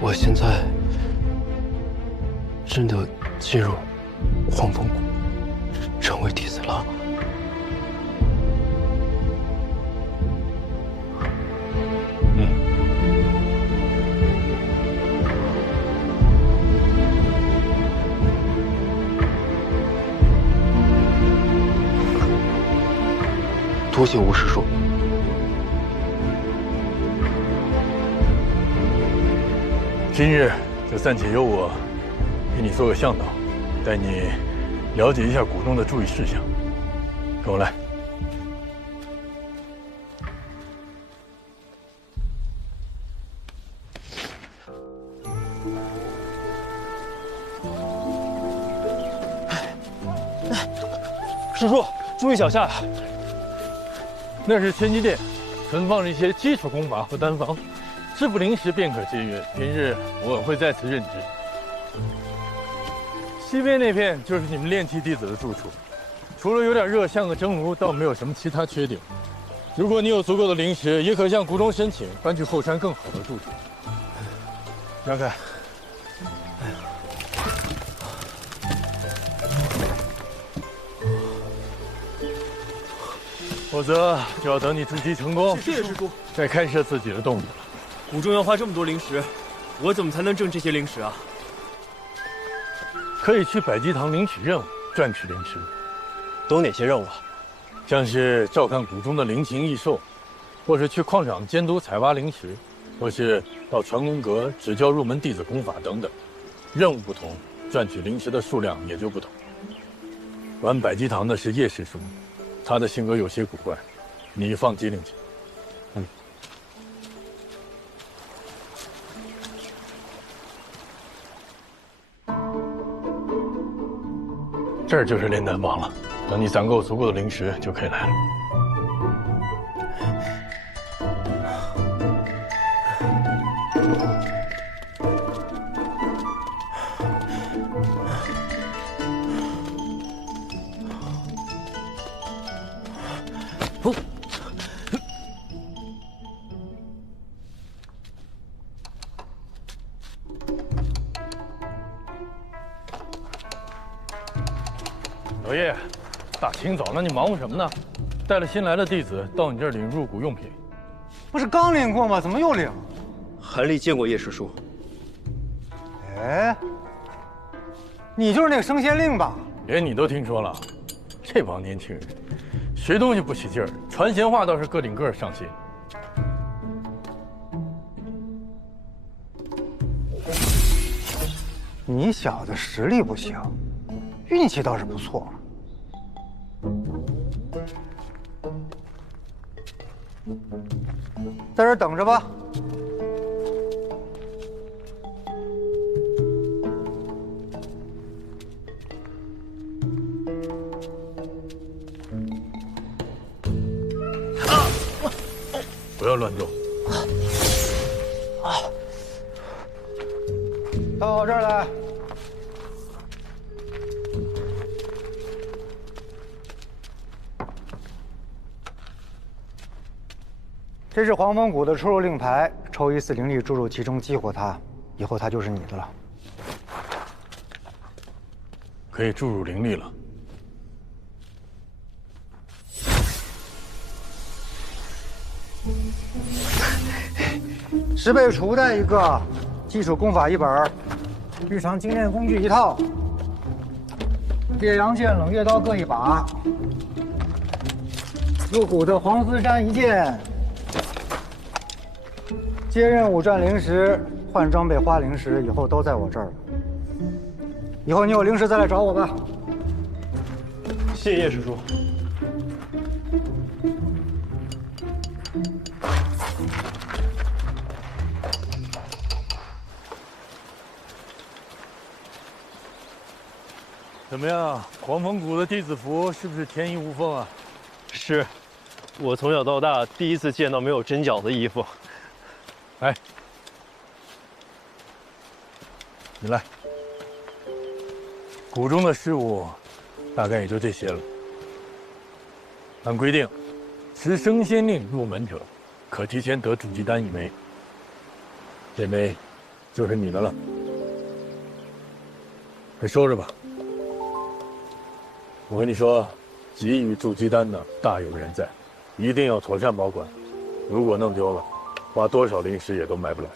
我现在真的进入黄风谷，成为弟子了。多谢吴师叔。今日就暂且由我给你做个向导，带你了解一下谷中的注意事项。跟我来。师叔，注意脚下。那是千机殿，存放着一些基础功法和丹方，师傅临时便可借阅。平日我会在此任职。西边那片就是你们炼气弟子的住处，除了有点热，像个蒸炉，倒没有什么其他缺点。如果你有足够的灵石，也可向谷中申请搬去后山更好的住处。让开。否则就要等你筑基成功，谢谢师叔，再开设自己的洞府了。谷中要花这么多灵石，我怎么才能挣这些灵石啊？可以去百济堂领取任务，赚取灵石。都哪些任务啊？像是照看谷中的灵禽异兽，或是去矿场监督采挖灵石，或是到传功阁指教入门弟子功法等等。任务不同，赚取灵石的数量也就不同。管百济堂的是叶师叔，他的性格有些古怪，你放机灵些。这儿就是炼丹房了，等你攒够足够的灵石，就可以来了。清早了，你忙活什么呢？带了新来的弟子到你这儿领入股用品。不是刚领过吗？怎么又领？韩立见过叶师叔。哎，你就是那个升仙令吧？连你都听说了，这帮年轻人学东西不起劲儿，传闲话倒是个顶个上心。你小子实力不行，运气倒是不错。在这儿等着吧。不要乱动。到我这儿来。这是黄风谷的出入令牌，抽一次灵力注入其中，激活它，以后它就是你的了。可以注入灵力了。10倍储物袋1个，基础功法1本，日常精炼工具1套，烈阳剑、冷月刀各1把，入股的黄丝毡1件。接任务赚灵石，换装备花灵石，以后都在我这儿了。以后你有灵石再来找我吧。谢谢叶师叔。怎么样，黄风谷的弟子服是不是天衣无缝啊？是，我从小到大第一次见到没有针脚的衣服。哎，你来。谷中的事务，大概也就这些了。按规定，持升仙令入门者，可提前得筑基丹1枚。这枚就是你的了。快收着吧。我跟你说，给予筑基丹的大有人在，一定要妥善保管。如果弄丢了，花多少灵石也都买不来。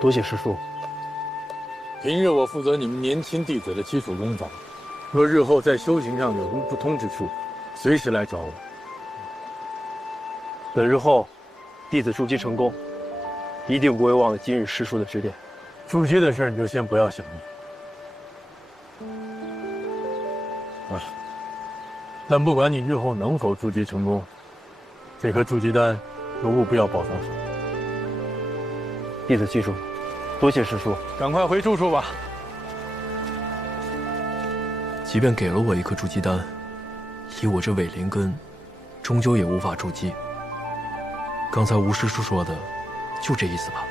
多谢师叔。平日我负责你们年轻弟子的基础功法，若日后在修行上有什么不通之处，随时来找我。本日后，弟子筑基成功，一定不会忘了今日师叔的指点。筑基的事你就先不要想了。啊，但不管你日后能否筑基成功，这颗筑基丹可务不要保藏手。弟子记住了，多谢师叔。赶快回住处吧。即便给了我一颗筑基丹，以我这伪灵根，终究也无法筑基。刚才吴师叔说的，就这意思吧。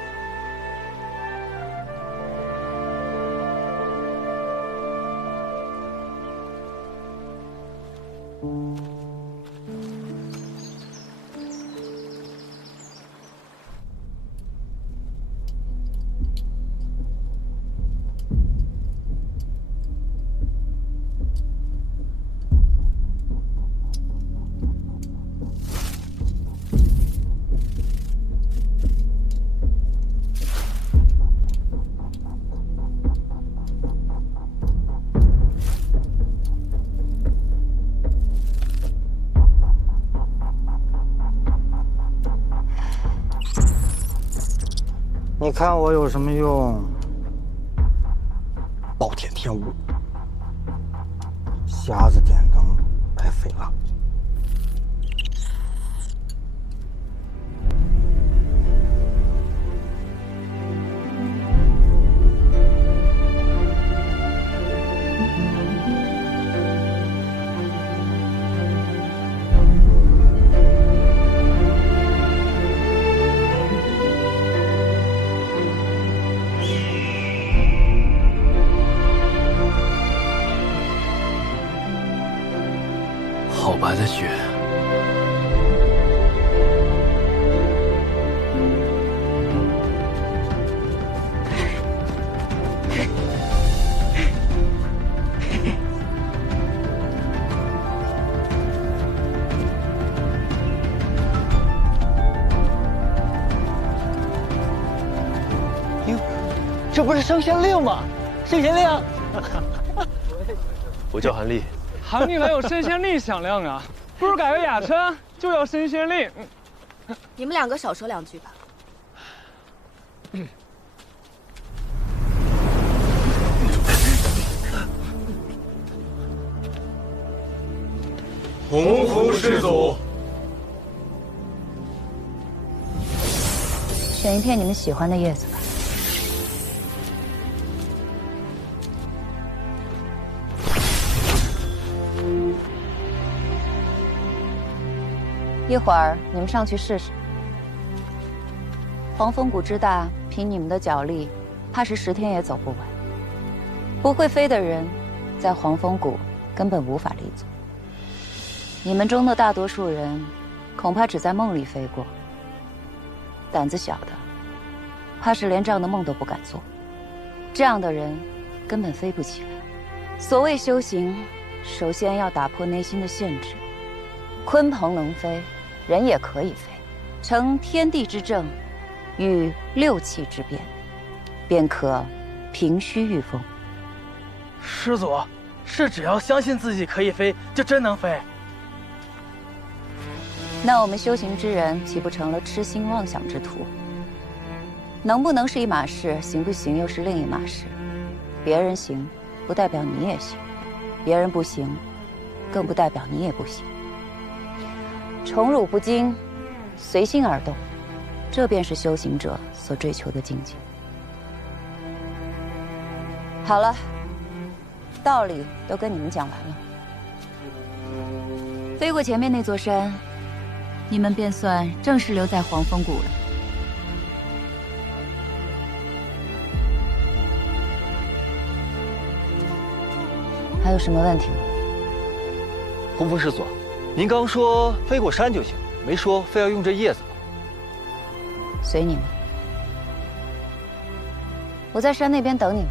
你看我有什么用？暴殄天物，瞎子点灯，白费了。好白的雪。这不是升仙令吗？升仙令。我叫韩立。韩立哪有升仙令响亮啊？不如改个雅称，就叫升仙令。你们两个少说两句吧。洪福世祖。选一片你们喜欢的叶子吧。一会儿你们上去试试。黄风谷之大，凭你们的脚力，怕是10天也走不完。不会飞的人，在黄风谷根本无法立足。你们中的大多数人，恐怕只在梦里飞过。胆子小的，怕是连这样的梦都不敢做。这样的人，根本飞不起来。所谓修行，首先要打破内心的限制。鲲鹏能飞，人也可以飞，成天地之正，与6气之变，便可平虚御风。师祖，是只要相信自己可以飞，就真能飞？那我们修行之人，岂不成了痴心妄想之徒？能不能是一码事，行不行又是另一码事。别人行，不代表你也行；别人不行，更不代表你也不行。宠辱不惊，随心而动，这便是修行者所追求的境界。好了，道理都跟你们讲完了。飞过前面那座山，你们便算正式留在黄风谷了。还有什么问题吗？洪峰师祖，您刚说飞过山就行，没说非要用这叶子。随你们，我在山那边等你们。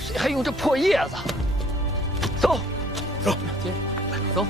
谁还用这破叶子？走，走，走。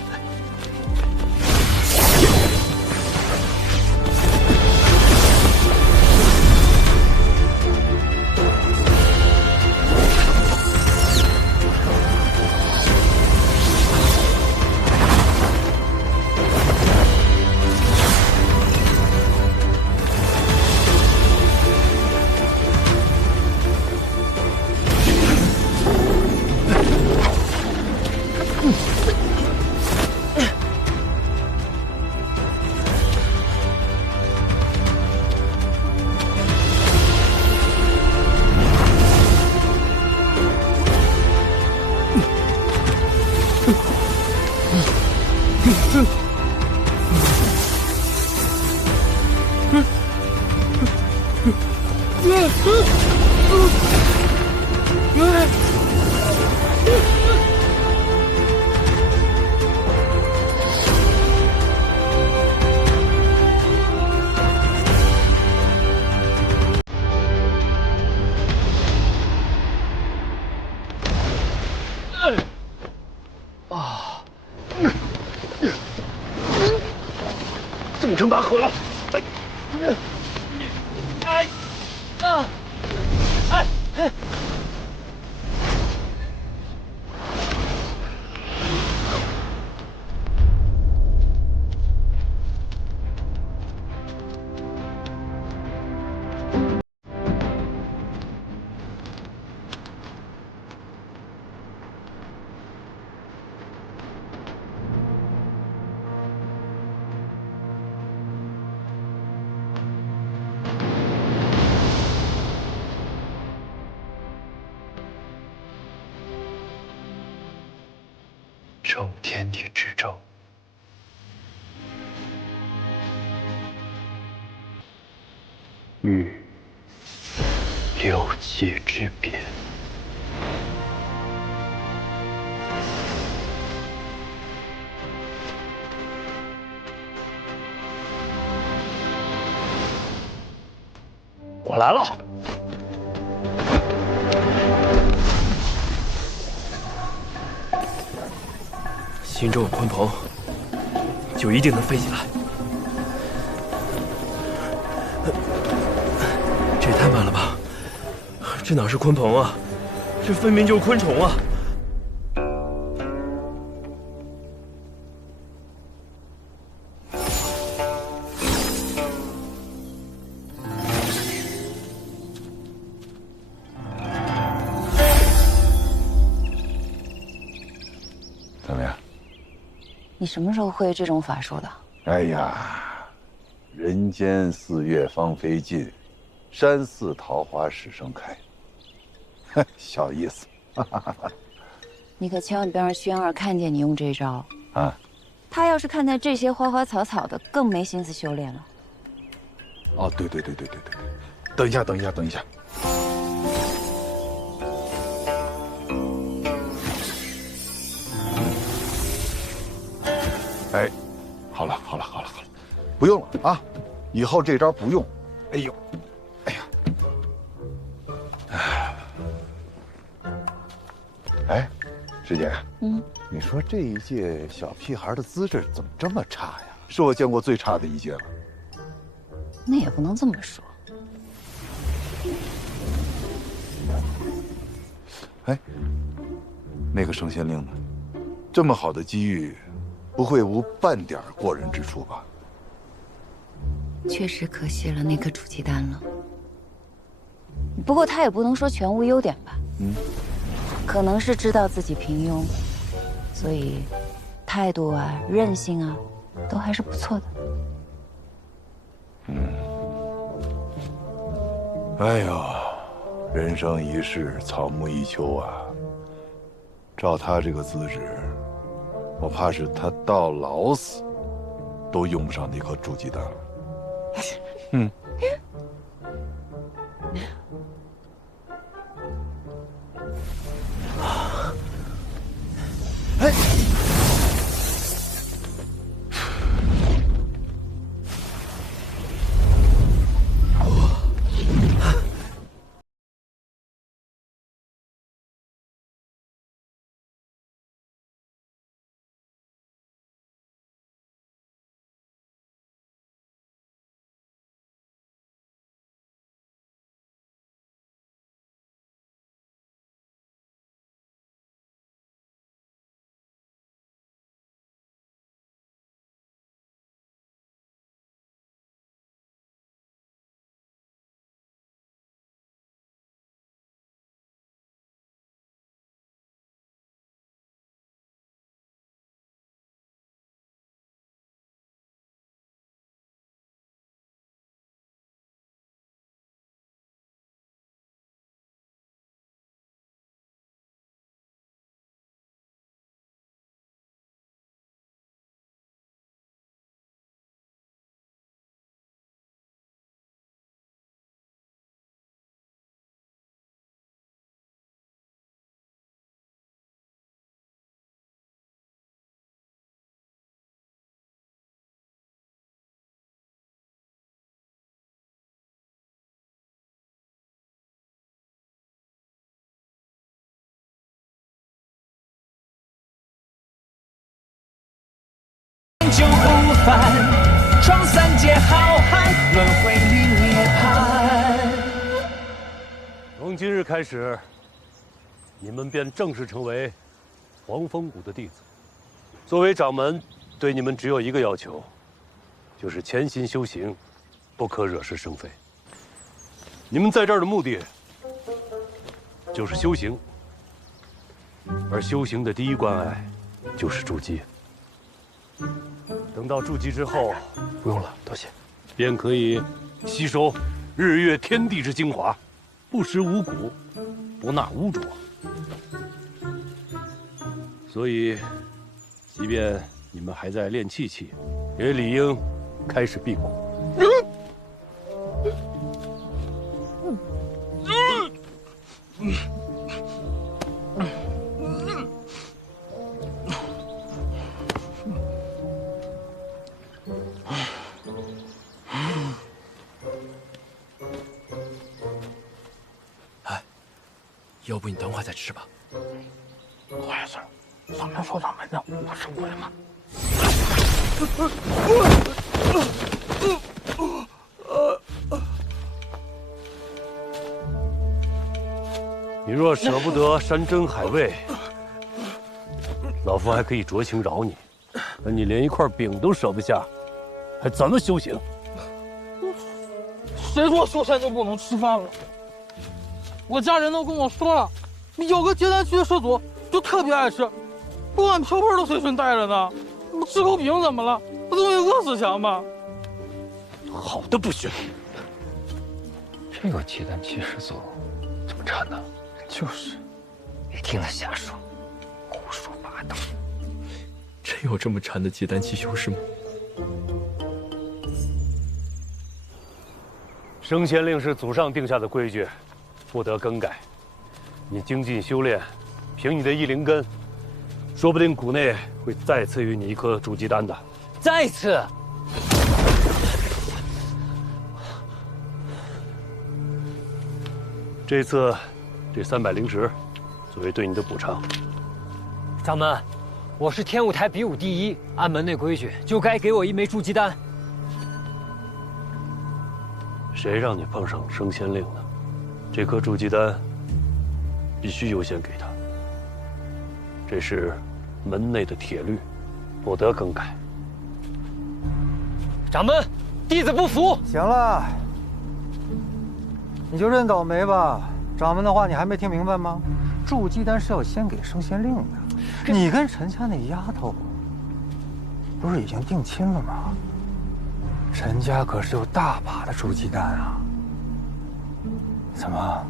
纵成拔河了！正天地之正，与6气之变。我来了。心中有鲲鹏，就一定能飞起来。这也太慢了吧！这哪是鲲鹏啊，这分明就是昆虫啊！怎么样？你什么时候会这种法术的？哎呀，人间四月芳菲尽，山寺桃花始盛开。小意思。你可千万别让轩儿看见你用这招啊！他要是看见这些花花草草的，更没心思修炼了。哦，对，等一下。哎，好了，不用了啊，以后这招不用。哎呦，哎呀，哎，师姐，你说这一届小屁孩的资质怎么这么差呀？是我见过最差的一届了。那也不能这么说。哎，那个升仙令呢？这么好的机遇。不会无半点过人之处吧？确实可惜了那颗煮鸡蛋了。不过他也不能说全无优点吧？可能是知道自己平庸，所以态度啊、韧性啊，都还是不错的。哎呦，人生一世，草木一秋啊！照他这个资质。我怕是他到老死，都用不上那颗煮鸡蛋了。哎，就不凡，闯三界浩瀚，轮回里涅槃。从今日开始，你们便正式成为黄风谷的弟子。作为掌门，对你们只有一个要求，就是潜心修行，不可惹是生非。你们在这儿的目的，就是修行，而修行的第一关隘，就是筑基。等到筑基之后，不用了，多谢，便可以吸收日月天地之精华，不食五谷，不纳污浊。所以，即便你们还在练气气，也理应开始辟谷。要不你等会儿再吃吧。快点，嗓门说嗓门的，我受不了吗？你若舍不得山珍海味，老夫还可以酌情饶你。但你连一块饼都舍不下，还怎么修行？谁说修仙就不能吃饭了？我家人都跟我说了，有个结丹区的师祖就特别爱吃，不管瓢盆都随身带着呢。吃口饼怎么了？不总比饿死强吗？好的不行。这个结丹期师祖怎么缠的？就是，别听他瞎说，胡说八道。真有这么缠的结丹期修士吗？升仙令是祖上定下的规矩，不得更改。你精进修炼，凭你的异灵根，说不定谷内会再赐予你一颗筑基丹的。再次。这次，这300灵石，作为对你的补偿。掌门，我是天舞台比武第一，按门内规矩，就该给我1枚筑基丹。谁让你碰上升仙令的？这颗筑基丹必须优先给他。这是门内的铁律，不得更改。掌门，弟子不服。行了，你就认倒霉吧。掌门的话你还没听明白吗？筑基丹是要先给升仙令的。你跟陈家那丫头不是已经定亲了吗？陈家可是有大把的筑基丹啊。怎么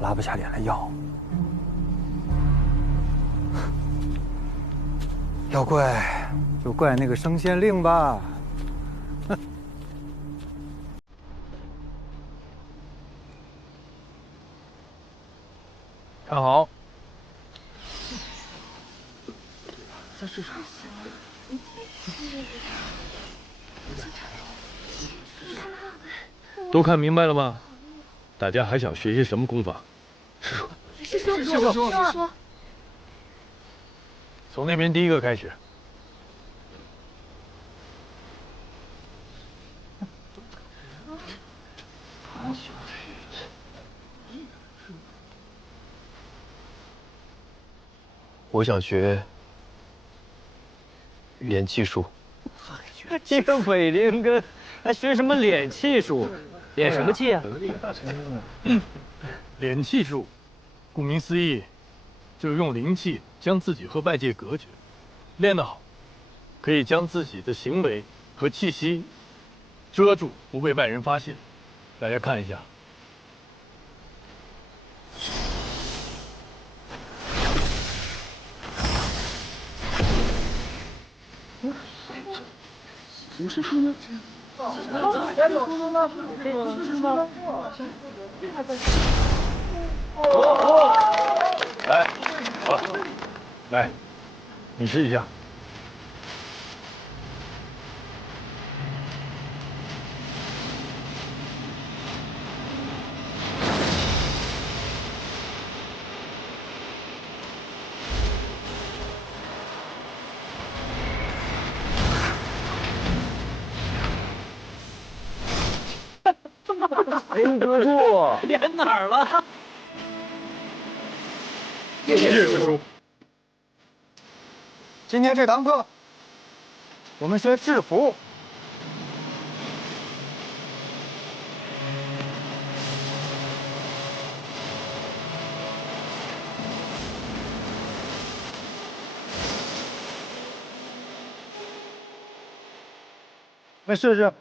拉不下脸来要？要怪就怪那个升仙令吧。看好，都看明白了吗？大家还想学些什么功法？师叔，从那边第一个开始。我想学炼气术。一个伪灵根，还学什么敛气术？敛什么气啊？敛气术，顾名思义，就是用灵气将自己和外界隔绝。练得好，可以将自己的行为和气息遮住，不被外人发现。大家看一下。不是说的来，好了，来，你试一下。没遮住，脸哪儿了？谢谢师叔。今天这堂课，我们学制服。来试试。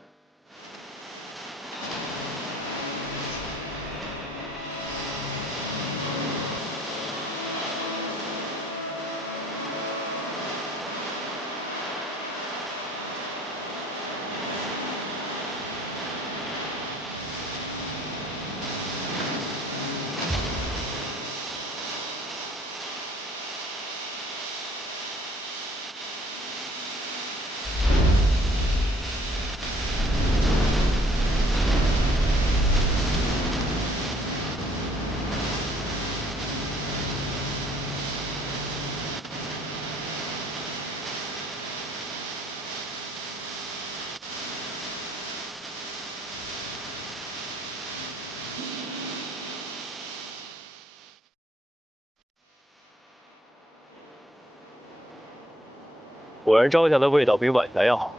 果然朝霞的味道比晚霞要好。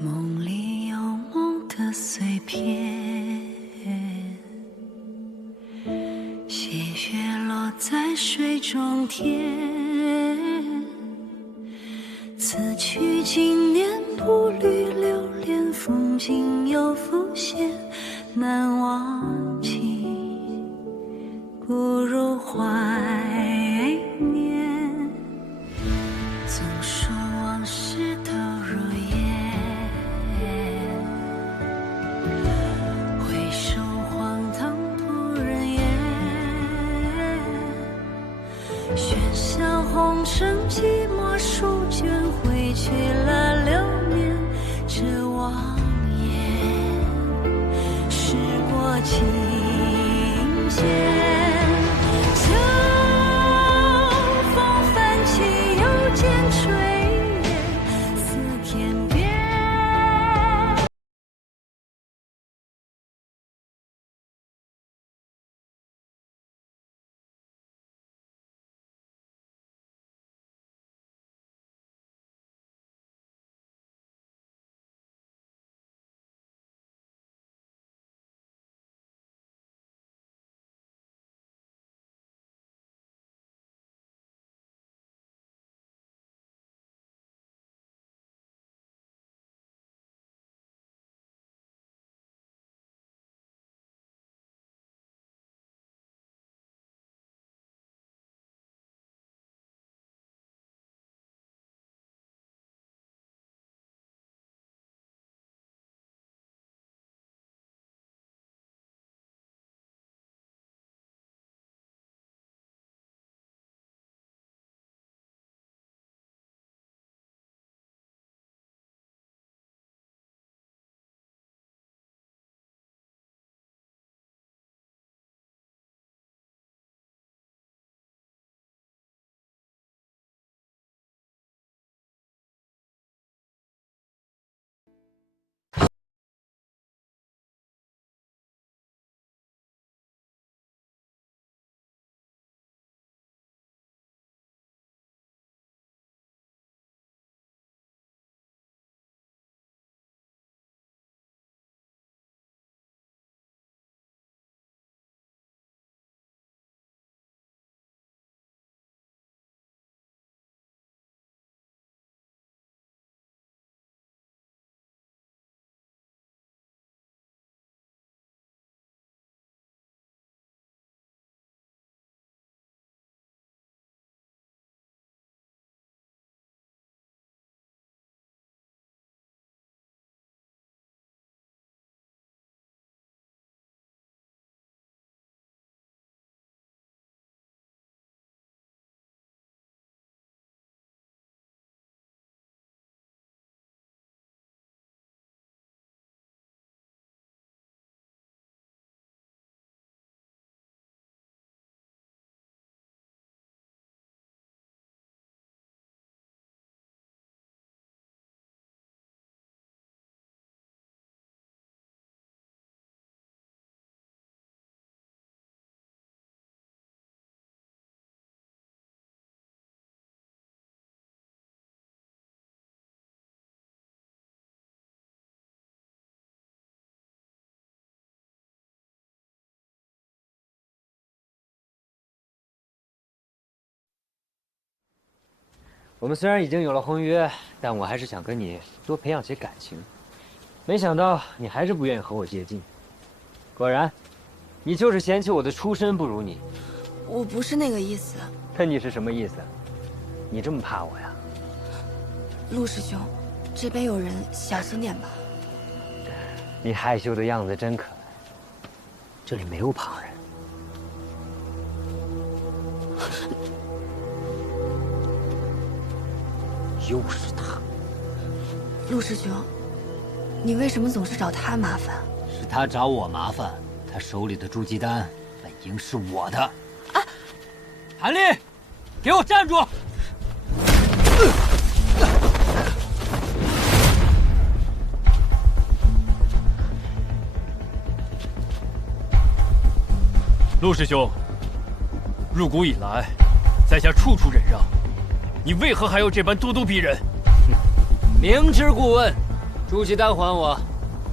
梦里有梦的碎片，细雪落在水中天。此去经年，步履流连，风景又浮现，难忘记，不如怀念。总说往事都如烟，回首荒唐不忍言。喧嚣红尘，寂寞书卷，挥去了流年。这望眼，时过境迁。我们虽然已经有了婚约，但我还是想跟你多培养些感情。没想到你还是不愿意和我接近。果然，你就是嫌弃我的出身不如你。我不是那个意思。那你是什么意思？你这么怕我呀？陆师兄，这边有人，小心点吧。你害羞的样子真可爱。这里没有旁人。又是他，陆师兄，你为什么总是找他麻烦？是他找我麻烦，他手里的筑基丹本应是我的。啊！韩立，给我站住！陆师兄，入谷以来，在下处处忍让，你为何还要这般咄咄逼人？明知故问，筑基丹还我，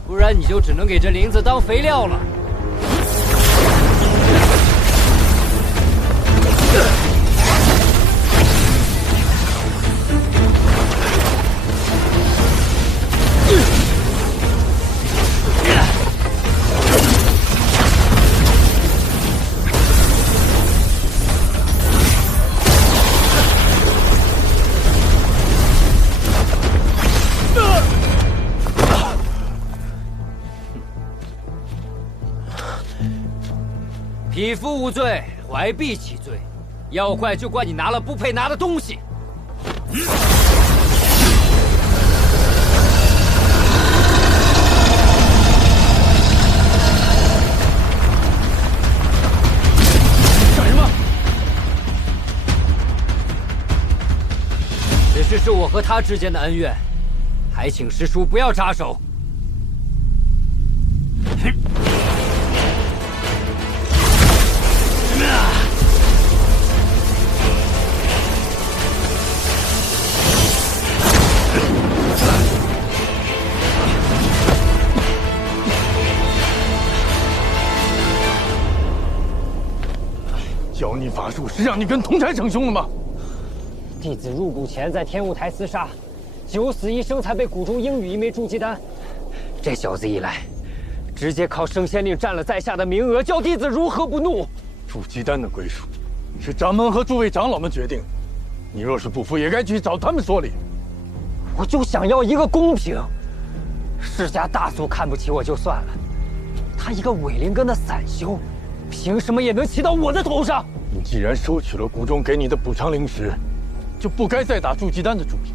不然你就只能给这林子当肥料了。匹夫无罪，怀璧其罪。要怪就怪你拿了不配拿的东西。干什么？此事是我和他之间的恩怨，还请师叔不要插手。教你法术是让你跟同差逞凶的吗？弟子入谷前在天雾台厮杀，九死一生才被谷中应予一枚筑基丹。这小子一来，直接靠升仙令占了在下的名额，叫弟子如何不怒？筑基丹的归属是掌门和诸位长老们决定的，你若是不服，也该去找他们说理。我就想要一个公平。世家大族看不起我就算了，他一个伪灵根的散修，凭什么也能骑到我的头上？你既然收取了谷中给你的补偿灵石，就不该再打筑基丹的主意。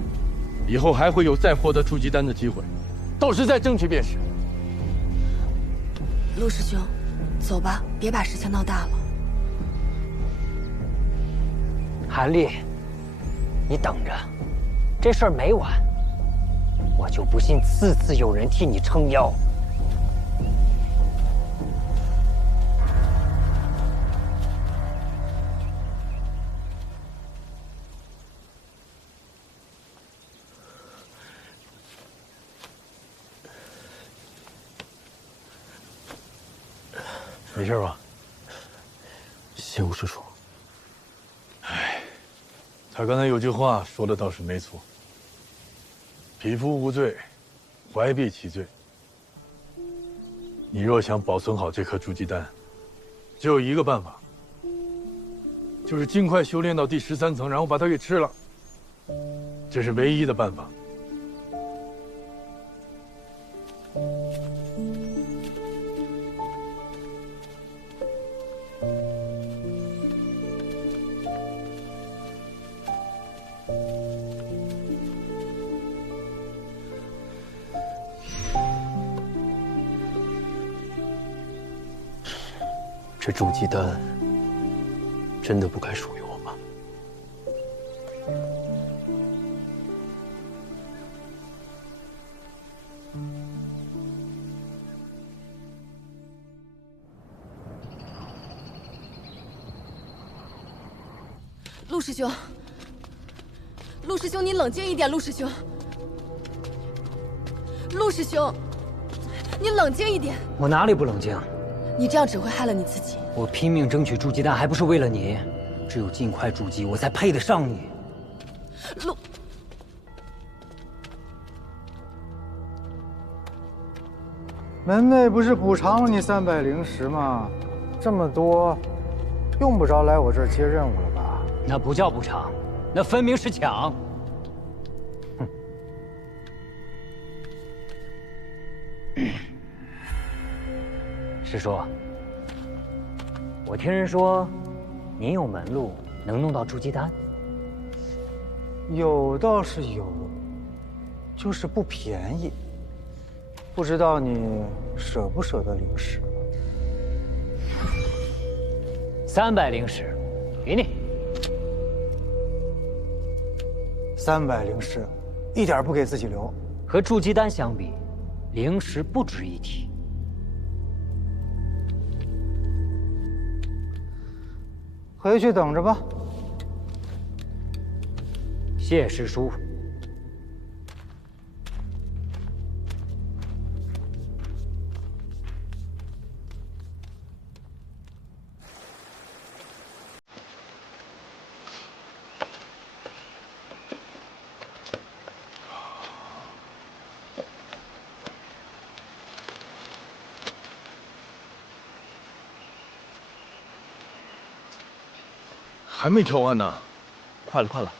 以后还会有再获得筑基丹的机会，到时再争取便是。陆师兄，走吧，别把事情闹大了。韩立，你等着，这事儿没完，我就不信次次有人替你撑腰。没事吧？谢吴师叔。哎，他刚才有句话说的倒是没错。匹夫无罪，怀璧其罪。你若想保存好这颗筑基丹，只有一个办法，就是尽快修炼到第13层，然后把它给吃了。这是唯一的办法。这筑基丹真的不该属于我吗？陆师兄，陆师兄，你冷静一点，陆师兄，陆师兄，你冷静一点。我哪里不冷静？你这样只会害了你自己。我拼命争取筑基丹，还不是为了你？只有尽快筑基，我才配得上你。陆，门妹不是补偿了你300灵石吗？这么多，用不着来我这儿接任务了吧？那不叫补偿，那分明是抢。哼。师叔，我听人说，您有门路能弄到筑基丹。有倒是有，就是不便宜。不知道你舍不舍得灵石？ 300灵石，给你。300灵石，一点不给自己留。和筑基丹相比，灵石不值一提。回去等着吧。谢师叔。还没挑完呢，快了，快了。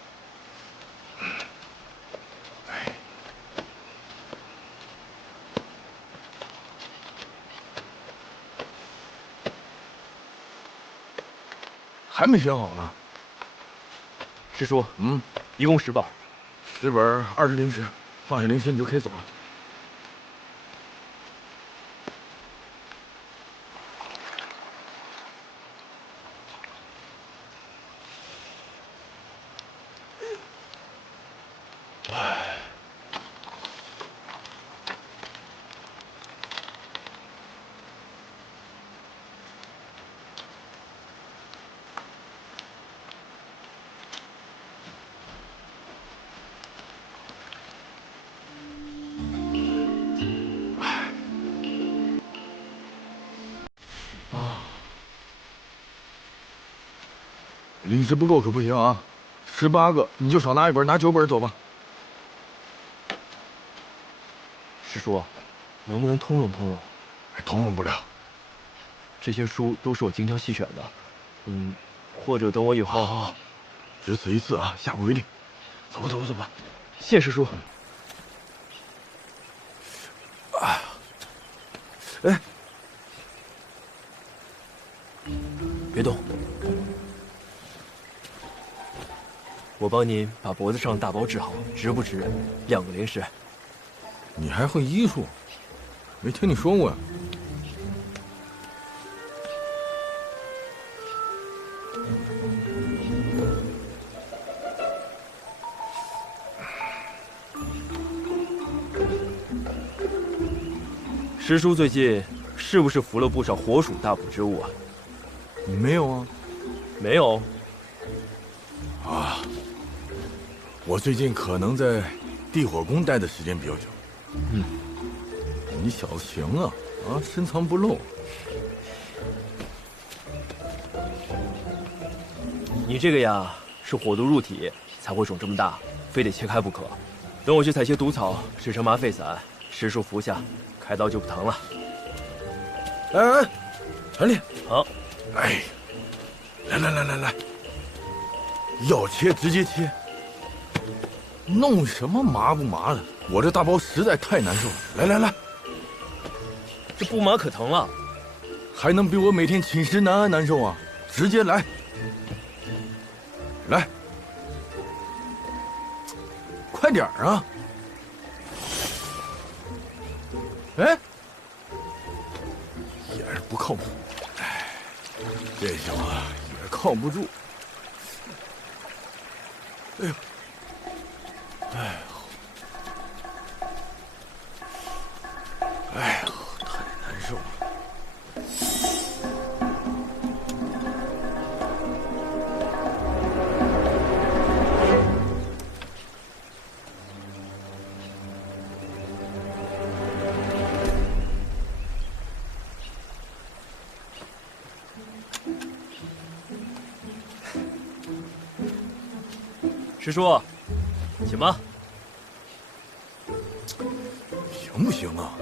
还没选好呢。师叔，一共10本，10本20灵石，放下灵石你就可以走了。灵石不够可不行啊！18个，你就少拿1本，拿9本走吧。师叔，能不能通融通融？通融不了。这些书都是我精挑细选的，或者等我以后……好，只此一次啊，下不为例。走吧，走吧，走吧。谢师叔。哎，别动。我帮您把脖子上的大包治好，值不值2个灵石？你还会医术？没听你说过呀。师叔最近是不是服了不少火属大补之物啊？没有啊，没有。啊，我最近可能在地火宫待的时间比较久。你小子行啊，深藏不露。你这个呀，是火毒入体才会肿这么大，非得切开不可。等我去采些毒草，制成麻沸散，师叔服下，开刀就不疼了。哎，传令。好。哎，来，要切直接切，弄什么麻不麻的？我这大包实在太难受了。来，这不麻可疼了，还能比我每天寝食难安难受啊？直接来，快点啊！哎，也是不靠谱。哎，这小子也靠不住。哎呦，太难受了。师叔，行吗？行不行啊？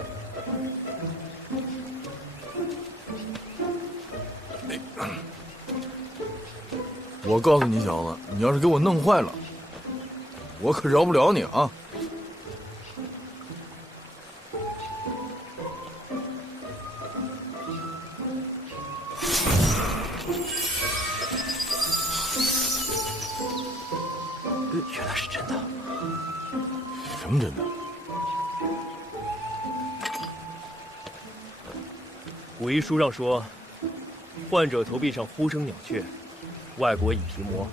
我告诉你小子，你要是给我弄坏了，我可饶不了你啊！原来是真的。什么真的？古医书上说，患者头壁上忽生鸟雀，外裹以皮膜，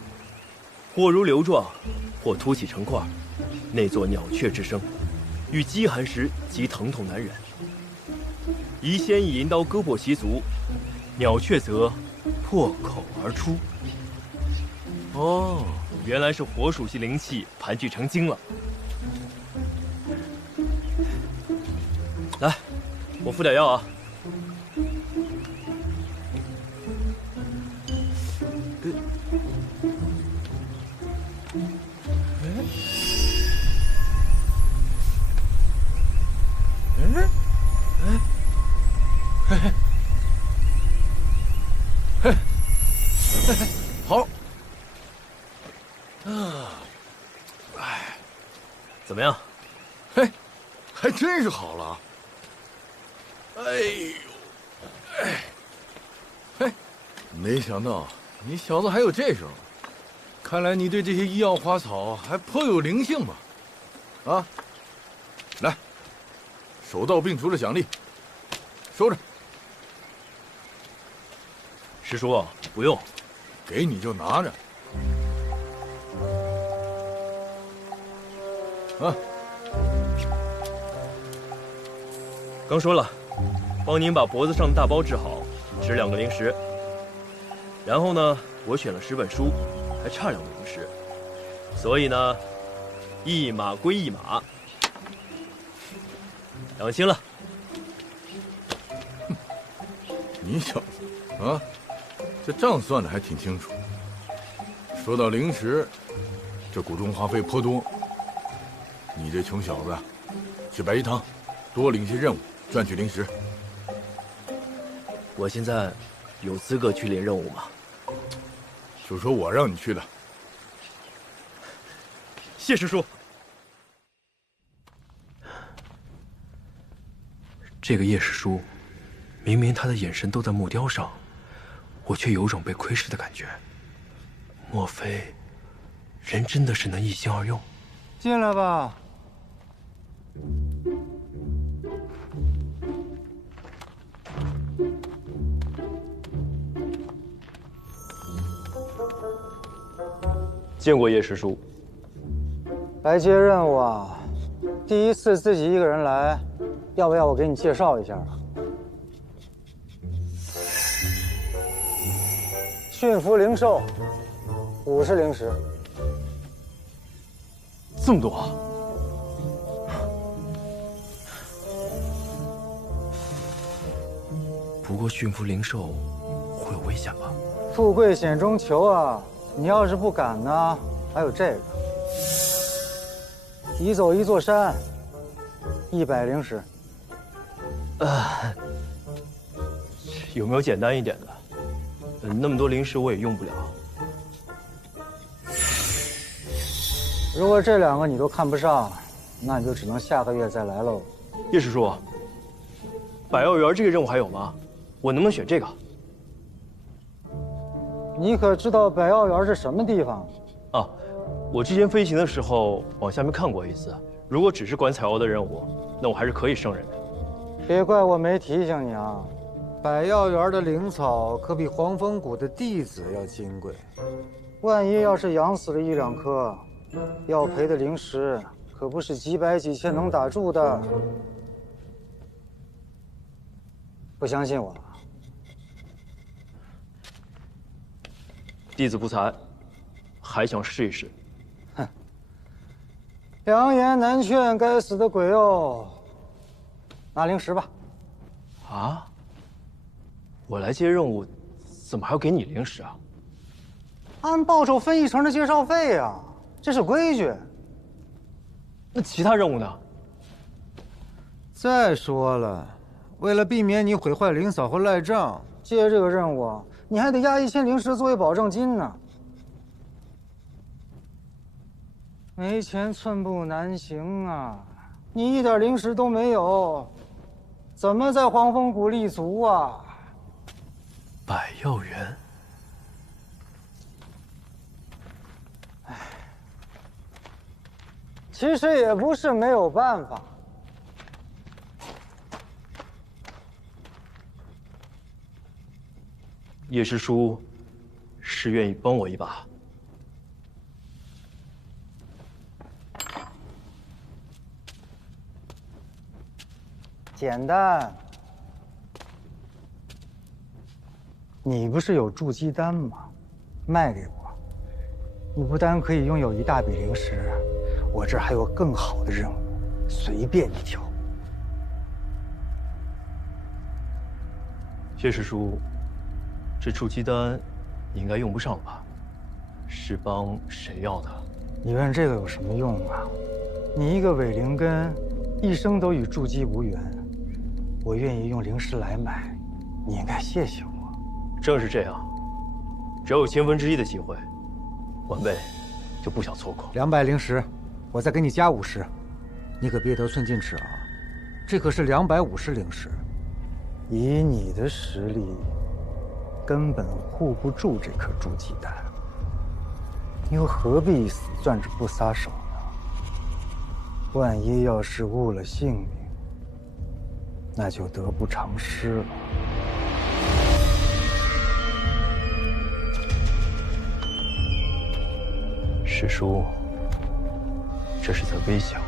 或如瘤状，或凸起成块，内作鸟雀之声，遇饥寒时即疼痛难忍。宜先以银刀割破其足，鸟雀则破口而出。哦，原来是火属性灵气盘踞成精了。来，我敷点药啊。好。怎么样？嘿，还真是好了。哎呦，嘿，没想到你小子还有这手，看来你对这些医药花草还颇有灵性嘛。啊，来，手到病除的奖励，收着。师叔，不用，给你就拿着。啊，刚说了，帮您把脖子上的大包治好，值2个灵石。然后呢，我选了10本书，还差2个灵石，所以呢，一码归一码，两清了。你小子啊，这账算的还挺清楚。说到灵石，这谷中花费颇多。你这穷小子，去白衣堂，多领些任务，赚取灵石。我现在有资格去领任务吗？就说我让你去的。谢师叔。这个叶师叔，明明他的眼神都在木雕上，我却有种被窥视的感觉。莫非，人真的是能一心二用？进来吧。见过叶师叔。来接任务啊？第一次自己一个人来，要不要我给你介绍一下啊？驯服灵兽，50灵石。这么多啊！不过驯服灵兽会有危险吧？富贵险中求啊！你要是不敢呢，还有这个，移走一座山，100灵石。有没有简单一点的？那么多灵石我也用不了。如果这2个你都看不上，那你就只能下个月再来喽。叶师叔，百药园这个任务还有吗？我能不能选这个？你可知道百药园是什么地方？啊，我之前飞行的时候往下面看过一次。如果只是管采药的任务，那我还是可以胜任的。别怪我没提醒你啊，百药园的灵草可比黄风谷的弟子要金贵。万一要是养死了1、2颗，要赔的灵石可不是几百几千能打住的。不相信我？弟子不才，还想试一试。哼，良言难劝，该死的鬼哦！拿灵石吧。啊？我来接任务，怎么还要给你灵石啊？按报酬分1成的介绍费呀，这是规矩。那其他任务呢？再说了，为了避免你毁坏灵草和赖账，接这个任务，你还得押1000灵石作为保证金呢。没钱寸步难行啊！你一点灵石都没有，怎么在黄风谷立足啊？百药园。其实也不是没有办法。叶师叔是愿意帮我一把？简单。你不是有筑基丹吗？卖给我，你不单可以拥有一大笔灵石，我这儿还有更好的任务，随便你挑。叶师叔，这筑基丹你应该用不上了吧？是帮谁要的？你问这个有什么用啊？你一个伪灵根，一生都与筑基无缘，我愿意用灵石来买，你应该谢谢我。正是这样，只要有1/1000的机会，晚辈就不想错过。200灵石，我再给你加50，你可别得寸进尺啊！这可是250灵石，以你的实力，根本护不住这颗筑基丹，你又何必死攥着不撒手呢？万一要是误了性命，那就得不偿失了。师叔，这是在威胁我。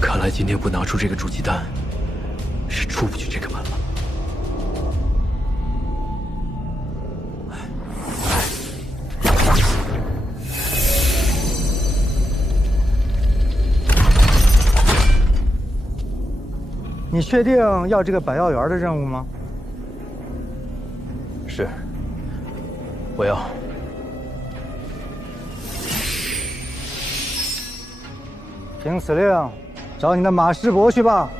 看来今天不拿出这个筑基丹，是出不去这个门了。你确定要这个百药园的任务吗？是，我要。听此令，找你的马师伯去吧。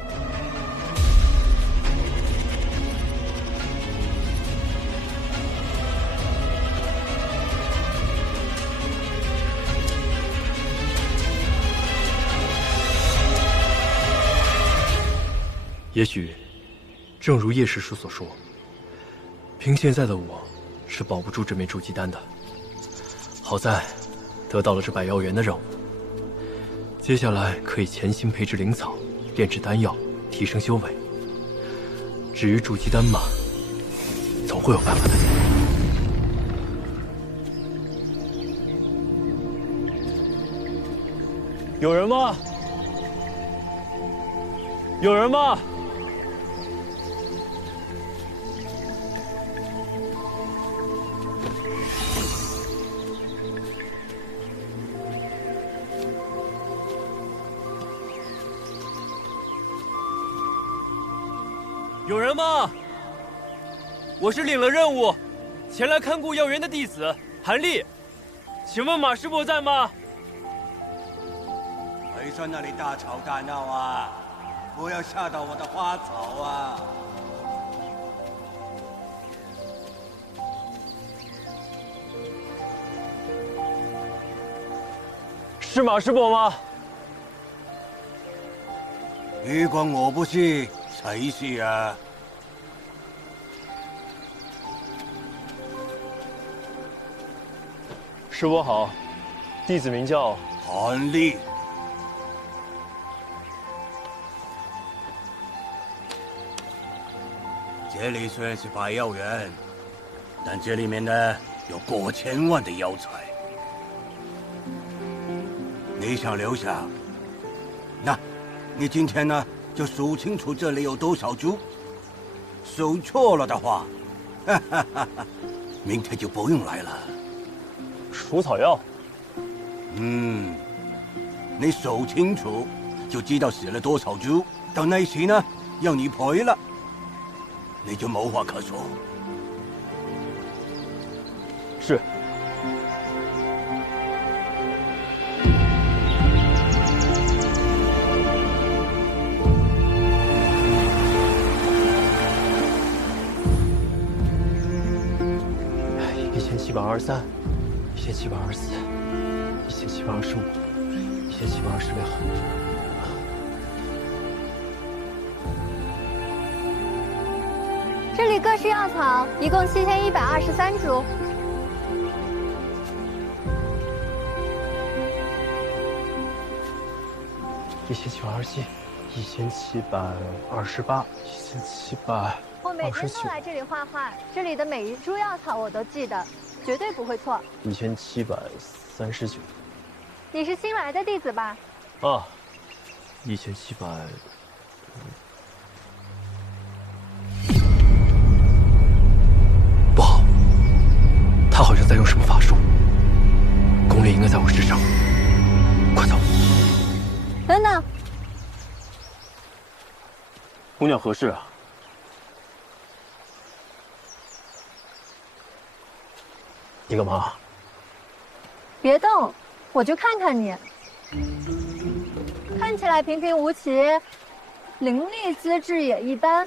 也许，正如叶师叔所说，凭现在的我，是保不住这枚筑基丹的。好在，得到了这百药园的任务，接下来可以潜心培植灵草，炼制丹药，提升修为。至于筑基丹嘛，总会有办法的。有人吗？有人吗？有人吗？我是领了任务，前来看顾药园的弟子韩立，请问马师伯在吗？别在那里大吵大闹啊！不要吓到我的花草啊！是马师伯吗？如果我不是，谁是啊？师伯好，弟子名叫韩立。这里虽然是百药园，但这里面呢有过千万的药材。你想留下？那，你今天呢就数清楚这里有多少株。数错了的话，哈哈哈哈，明天就不用来了。除草药。你数清楚，就知道死了多少株。到那时呢，要你赔了。你就无话可说。是。1723，1724，1725，1726， 1726。这里各式药草一共7123株。1727，1728，1729。我每天都来这里画画，这里的每一株药草我都记得，绝对不会错。1739。你是新来的弟子吧？啊，1700。不好，他好像在用什么法术，功力应该在我之上。快走！等等，姑娘何事啊？你干嘛？别动，我就看看你。看起来平平无奇，灵力资质也一般，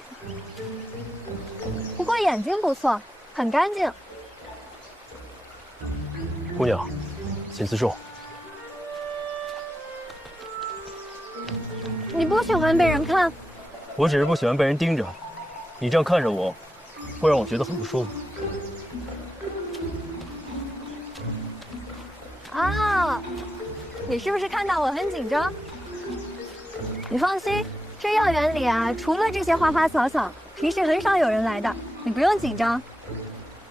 不过眼睛不错，很干净。姑娘，请自重。你不喜欢被人看？我只是不喜欢被人盯着，你这样看着我，会让我觉得很不舒服。啊，你是不是看到我很紧张？你放心，这药园里啊，除了这些花花草草，平时很少有人来的，你不用紧张。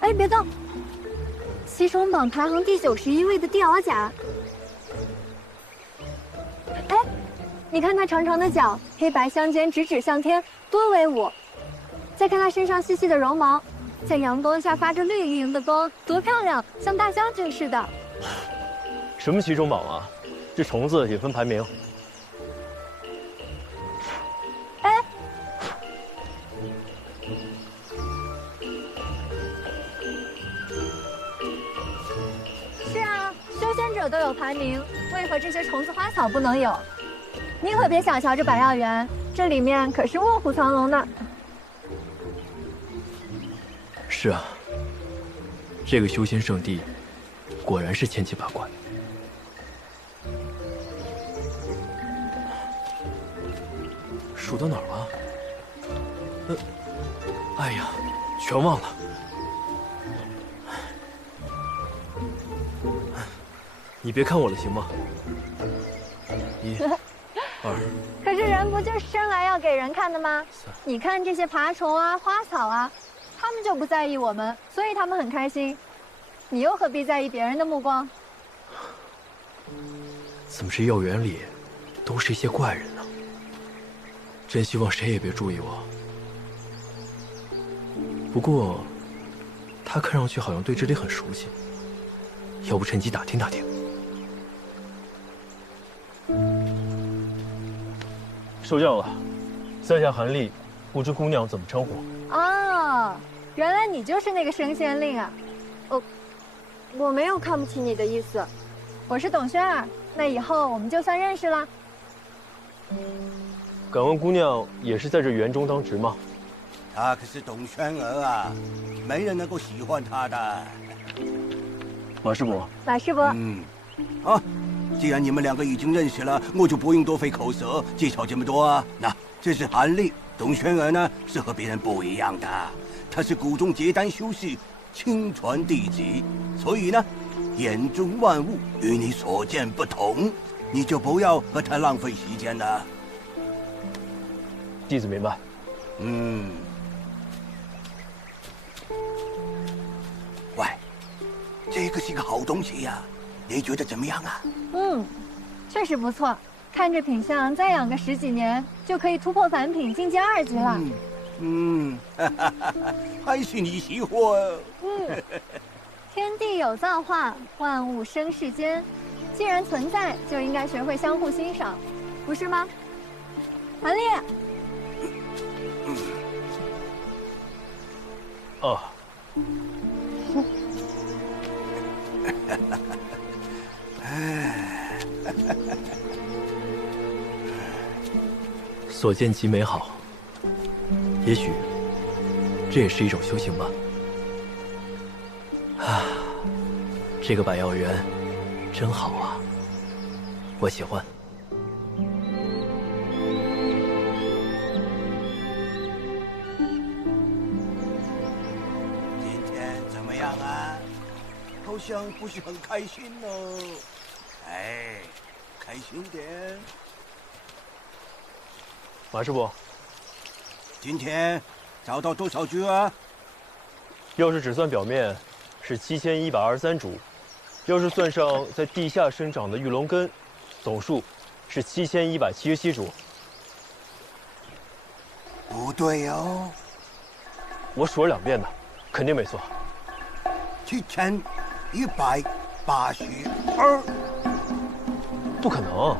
哎，别动！西双榜排行第91位的地鳌甲。哎，你看它长长的脚，黑白相间，直指向天，多威武！再看它身上细细的绒毛，在阳光下发着绿莹莹的光，多漂亮，像大将军似的。什么西双榜啊？这虫子也分排名。哎，是啊，修仙者都有排名，为何这些虫子花草不能有？你可别小瞧这百药园，这里面可是卧虎藏龙呢。是啊，这个修仙圣地果然是千奇百怪。数到哪儿了？哎呀，全忘了。你别看我了，行吗？1、2。可是人不就是生来要给人看的吗？你看这些爬虫啊、花草啊，他们就不在意我们，所以他们很开心。你又何必在意别人的目光？怎么这药园里都是一些怪人呢？真希望谁也别注意我。不过，他看上去好像对这里很熟悉，要不趁机打听打听。受教了，在下韩立，不知姑娘怎么称呼？哦，原来你就是那个升仙令啊！我没有看不起你的意思，我是董轩儿，那以后我们就算认识了。敢问姑娘也是在这园中当值吗？她可是董轩儿啊，没人能够喜欢她的。马师伯，马师伯，啊，既然你们两个已经认识了，我就不用多费口舌介绍这么多啊。那这是韩立，董轩儿呢是和别人不一样的，他是谷中结丹修士，亲传弟子，所以呢，眼中万物与你所见不同，你就不要和他浪费时间了。弟子明白。喂，这个是个好东西呀，你觉得怎么样啊？确实不错，看这品相，再养个10几年就可以突破凡品，进阶2级了。还是你识货。天地有造化，万物生世间，既然存在，就应该学会相互欣赏，不是吗？韩立。哦。所见极美好，也许这也是一种修行吧。啊，这个百药园真好啊！我喜欢。今天怎么样啊？好像不是很开心哦。哎，开心点。马师伯，今天找到多少株啊？要是只算表面，是7123株；要是算上在地下生长的玉龙根，总数是7177株。不对哦，我数了2遍的，肯定没错。7182，不可能，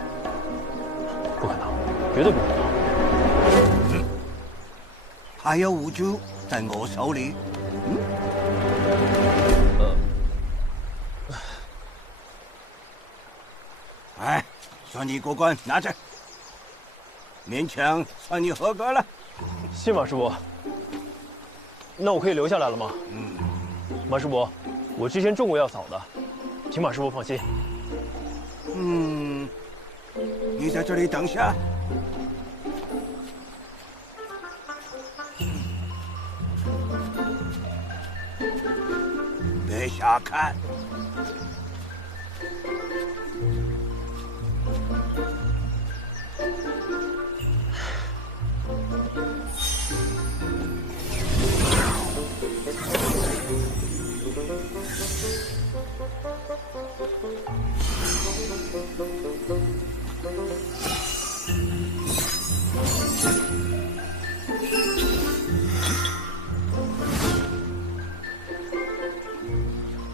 不可能，绝对不可能。还有5株在我手里。哎，算你过关，拿着。勉强算你合格了。谢马师伯。那我可以留下来了吗？马师伯，我之前种过药草的，请马师伯放心。你在这里等下。别瞎看。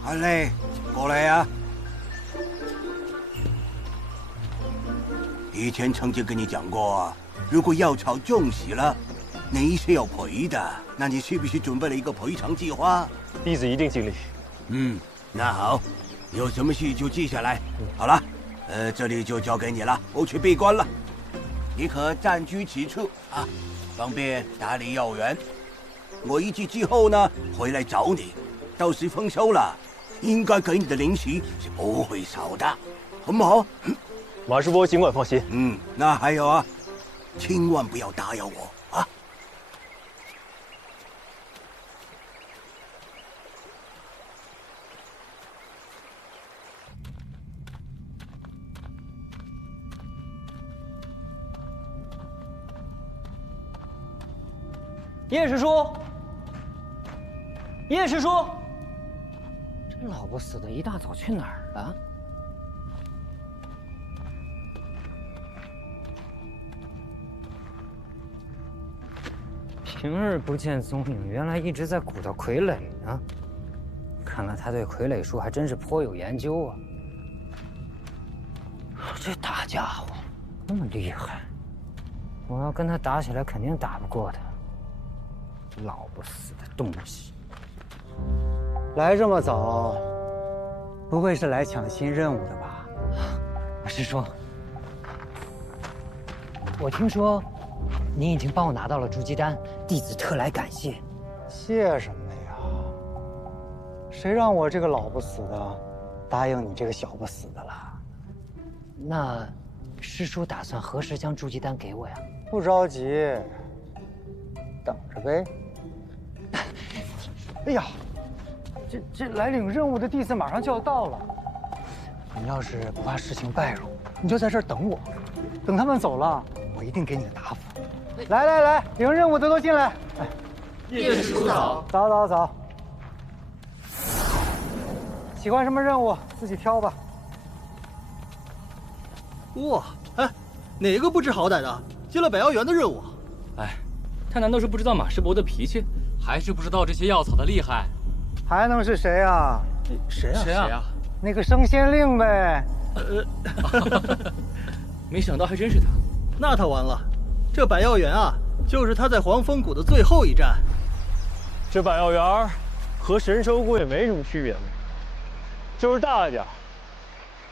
阿磊，过来呀！以前曾经跟你讲过，如果药草种死了，你是要赔的。那你是不是准备了一个赔偿计划？弟子一定尽力。那好，有什么事就记下来。好了，这里就交给你了，我去闭关了。你可暂居此处啊，方便打理药园。我1季之后呢，回来找你。到时丰收了，应该给你的零食是不会少的，好不好？马师伯尽管放心。那还有啊，千万不要打扰我啊！叶师叔，叶师叔，这老不死的一大早去哪儿了？平日不见踪影，原来一直在鼓捣傀儡呢。看来他对傀儡术还真是颇有研究啊。这大家伙那么厉害，我要跟他打起来，肯定打不过他。老不死的东西！来这么早，不会是来抢新任务的吧？师叔，我听说您已经帮我拿到了筑基丹，弟子特来感谢。谢什么呀？谁让我这个老不死的答应你这个小不死的了？那师叔打算何时将筑基丹给我呀？不着急，等着呗。哎呀，这来领任务的弟子马上就要到了，你要是不怕事情败露，你就在这儿等我，等他们走了，我一定给你个答复。来，领任务的都进来。叶师叔早。早。喜欢什么任务自己挑吧。哇，哪个不知好歹的接了百药园的任务？他难道是不知道马师伯的脾气，还是不知道这些药草的厉害？还能是谁啊？谁啊？那个升仙令呗。没想到还真是他。那他完了，这百药园啊，就是他在黄风谷的最后一站。这百药园和神收谷也没什么区别嘛，就是大点，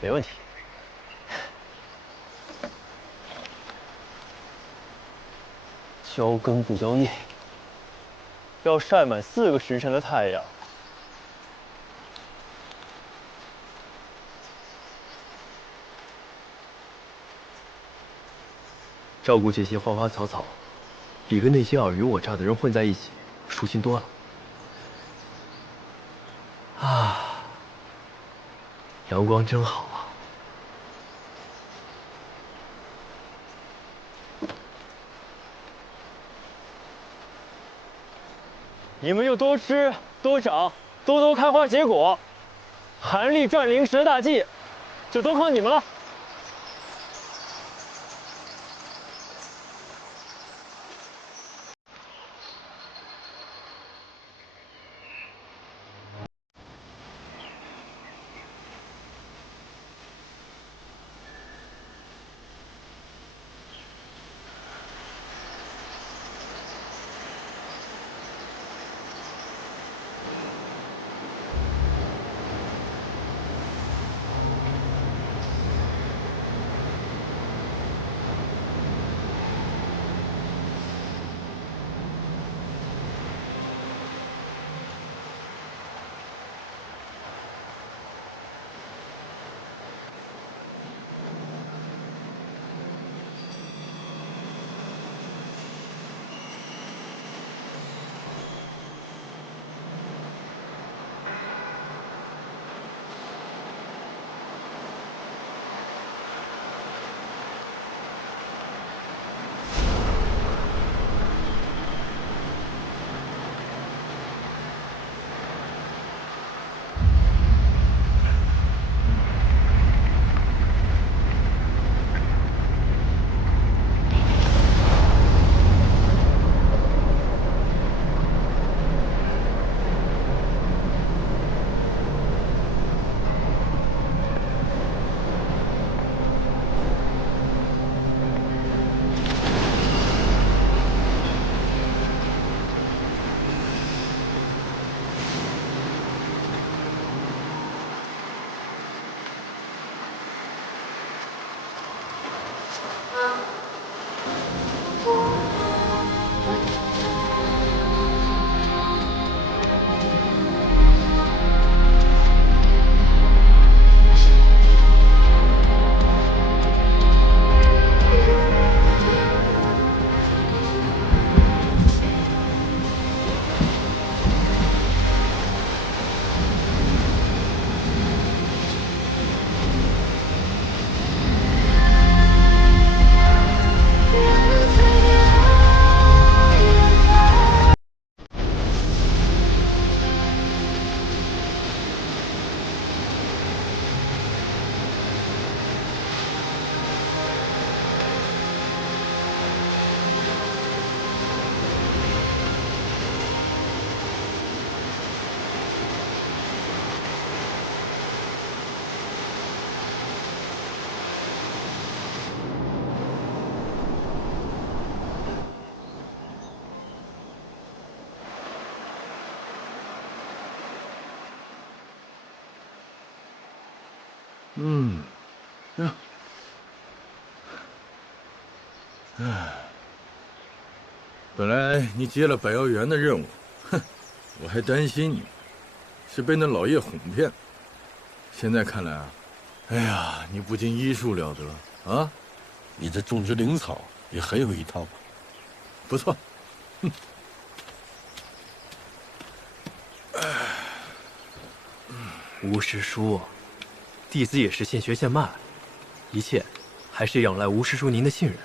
没问题。浇根不浇叶，要晒满4个时辰的太阳。照顾这些花花草草，比跟那些尔虞我诈的人混在一起舒心多了。啊，阳光真好啊！你们就多吃多长，多多开花结果，韩立赚零食的大计，就都靠你们了。本来你接了百药园的任务，哼，我还担心你是被那老叶哄骗。现在看来啊，哎呀，你不仅医术了得啊，你这种植灵草也很有一套，不错。哼。吴师叔，弟子也是现学现卖，一切还是仰赖吴师叔您的信任。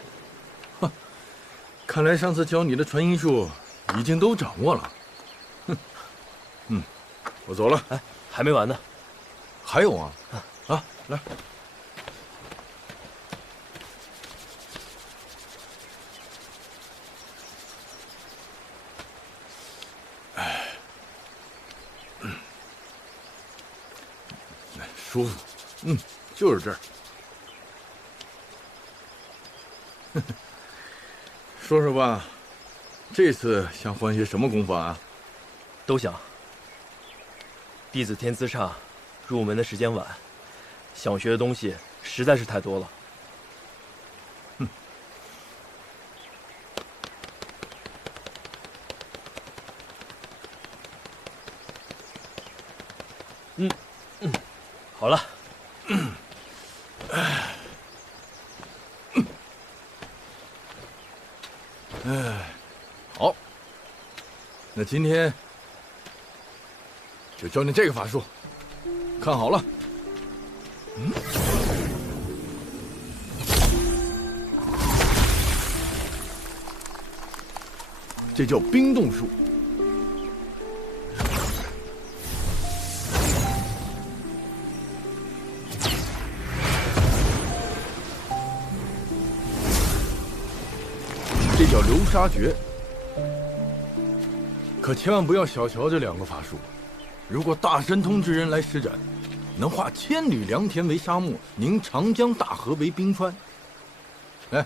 看来上次教你的传音术已经都掌握了。哼，我走了。哎，还没完呢。还有啊，啊，来。哎，舒服。就是这儿。说说吧，这次想换些什么功法啊？都想。弟子天资差，入门的时间晚，想学的东西实在是太多了。好了。那今天就教你这个法术，看好了。这叫冰冻术。这叫流沙诀。可千万不要小瞧这2个法术，如果大神通之人来施展，能化千里良田为沙漠，凝长江大河为冰川。来，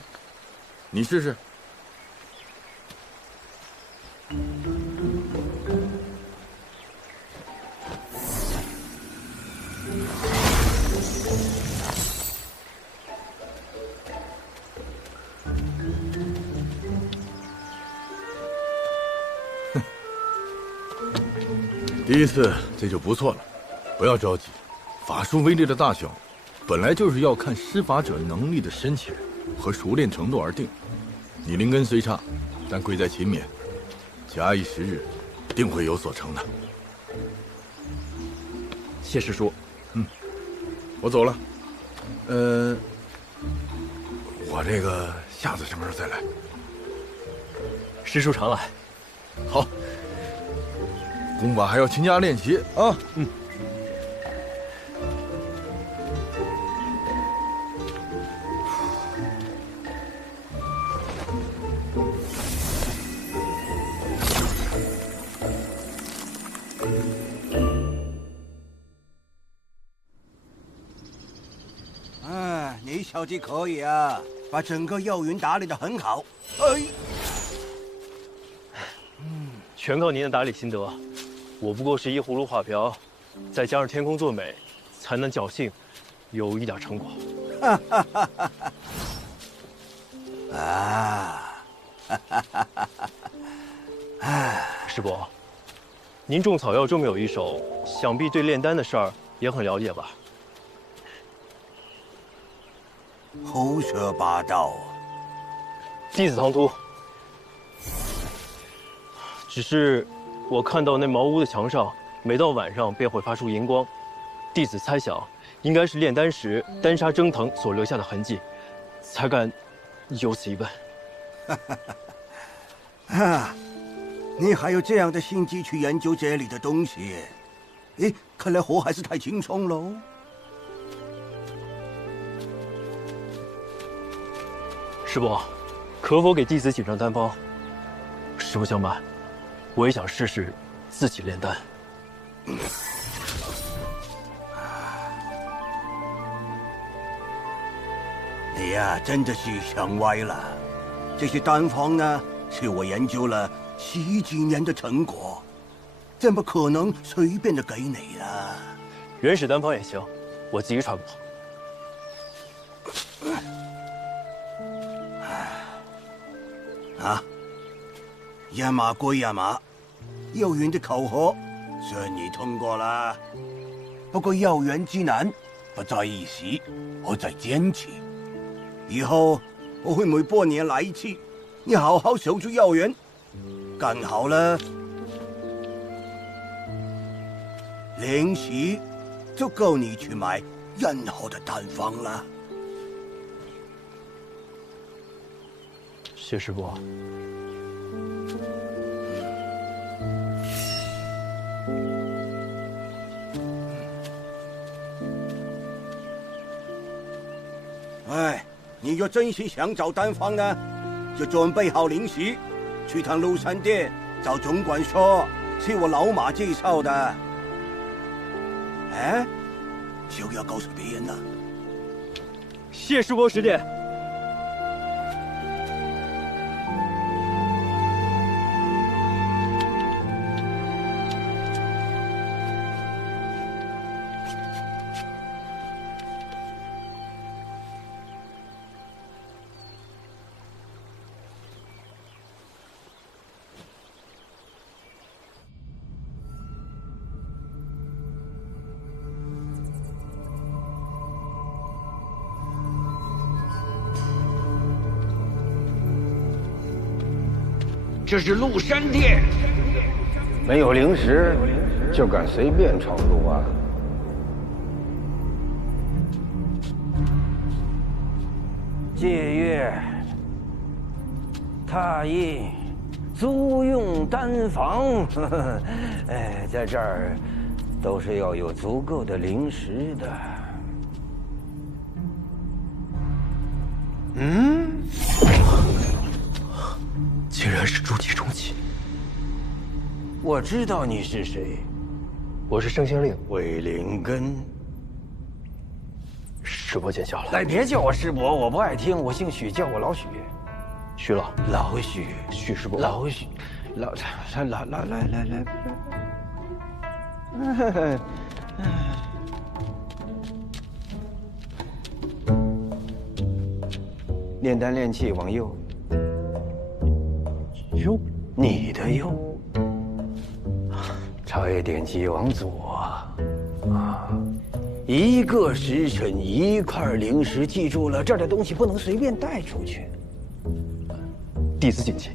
你试试。第一次这就不错了，不要着急。法术威力的大小，本来就是要看施法者能力的深浅和熟练程度而定。你灵根虽差，但贵在勤勉，假以时日，定会有所成的。谢师叔。我走了。我这个下次什么时候再来？师叔常来。好。功法还要勤加练习啊！你小子可以啊，把整个药园打理得很好。哎，全靠您的打理心得。我不过是一葫芦画瓢，再加上天空作美，才能侥幸有一点成果。师伯，您种草药这么有一手，想必对炼丹的事儿也很了解吧？胡说八道！弟子唐突。只是我看到那茅屋的墙上，每到晚上便会发出荧光。弟子猜想，应该是炼丹时丹砂蒸腾所留下的痕迹，才敢有此一问。你还有这样的心机去研究这里的东西？哎，看来火还是太轻松喽。师伯，可否给弟子几张丹方？实不相瞒，我也想试试自己炼丹。你呀，真的是想歪了。这些丹方呢，是我研究了10几年的成果，怎么可能随便的给你呢？原始丹方也行，我自己揣摩。亚马归亚马，药园的考核顺利通过了。不过药园之难不在一时，我在坚持。以后我会每半年来一次，你好好守住药园，干好了，零食就够你去买任何的丹方了。谢师伯。哎，你若真心想找丹方呢，就准备好零食，去趟鹿山店找总管说是我老马介绍的。哎，就要告诉别人了。谢师伯指点。这是鹿山殿，没有灵石，就敢随便闯入啊？借阅、拓印、租用丹房，哎，在这儿都是要有足够的灵石的。竟然是筑基重启。我知道你是谁，我是生仙令韦灵根。师伯见笑了。来，别叫我师伯，我不爱听。我姓许，叫我老许。许老，老许，许师伯，老许，来，炼丹炼气往右，右，你的右。茶叶点击往左，啊，一个时辰一块灵石，记住了，这儿的东西不能随便带出去。弟子谨记。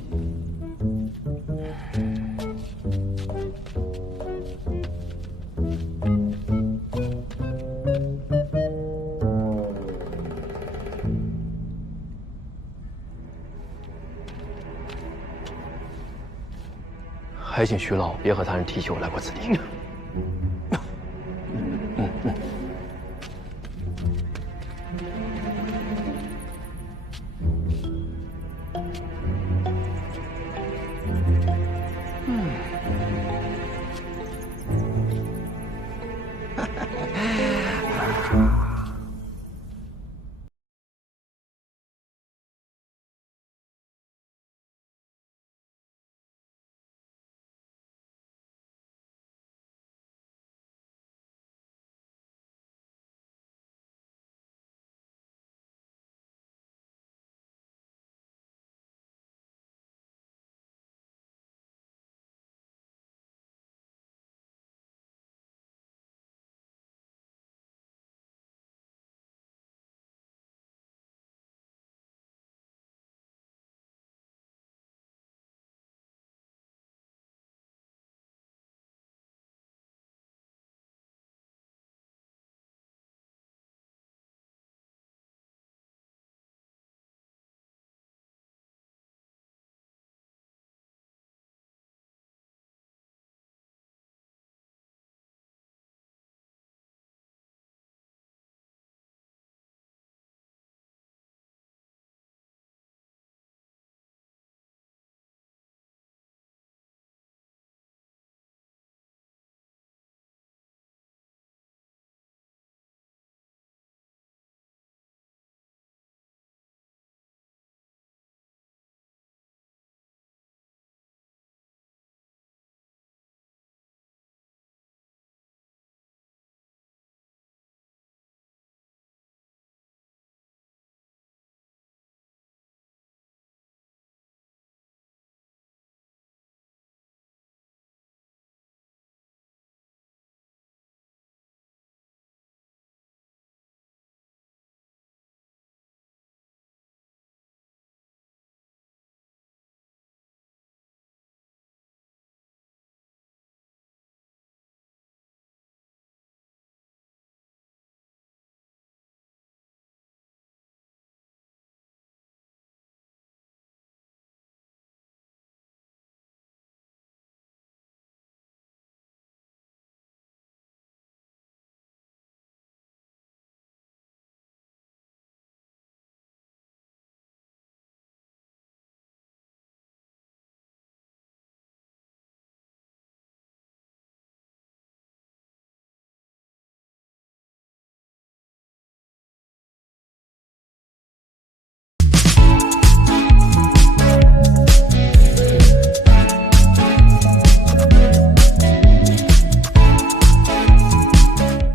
还请徐老别和他人提起我来过此地。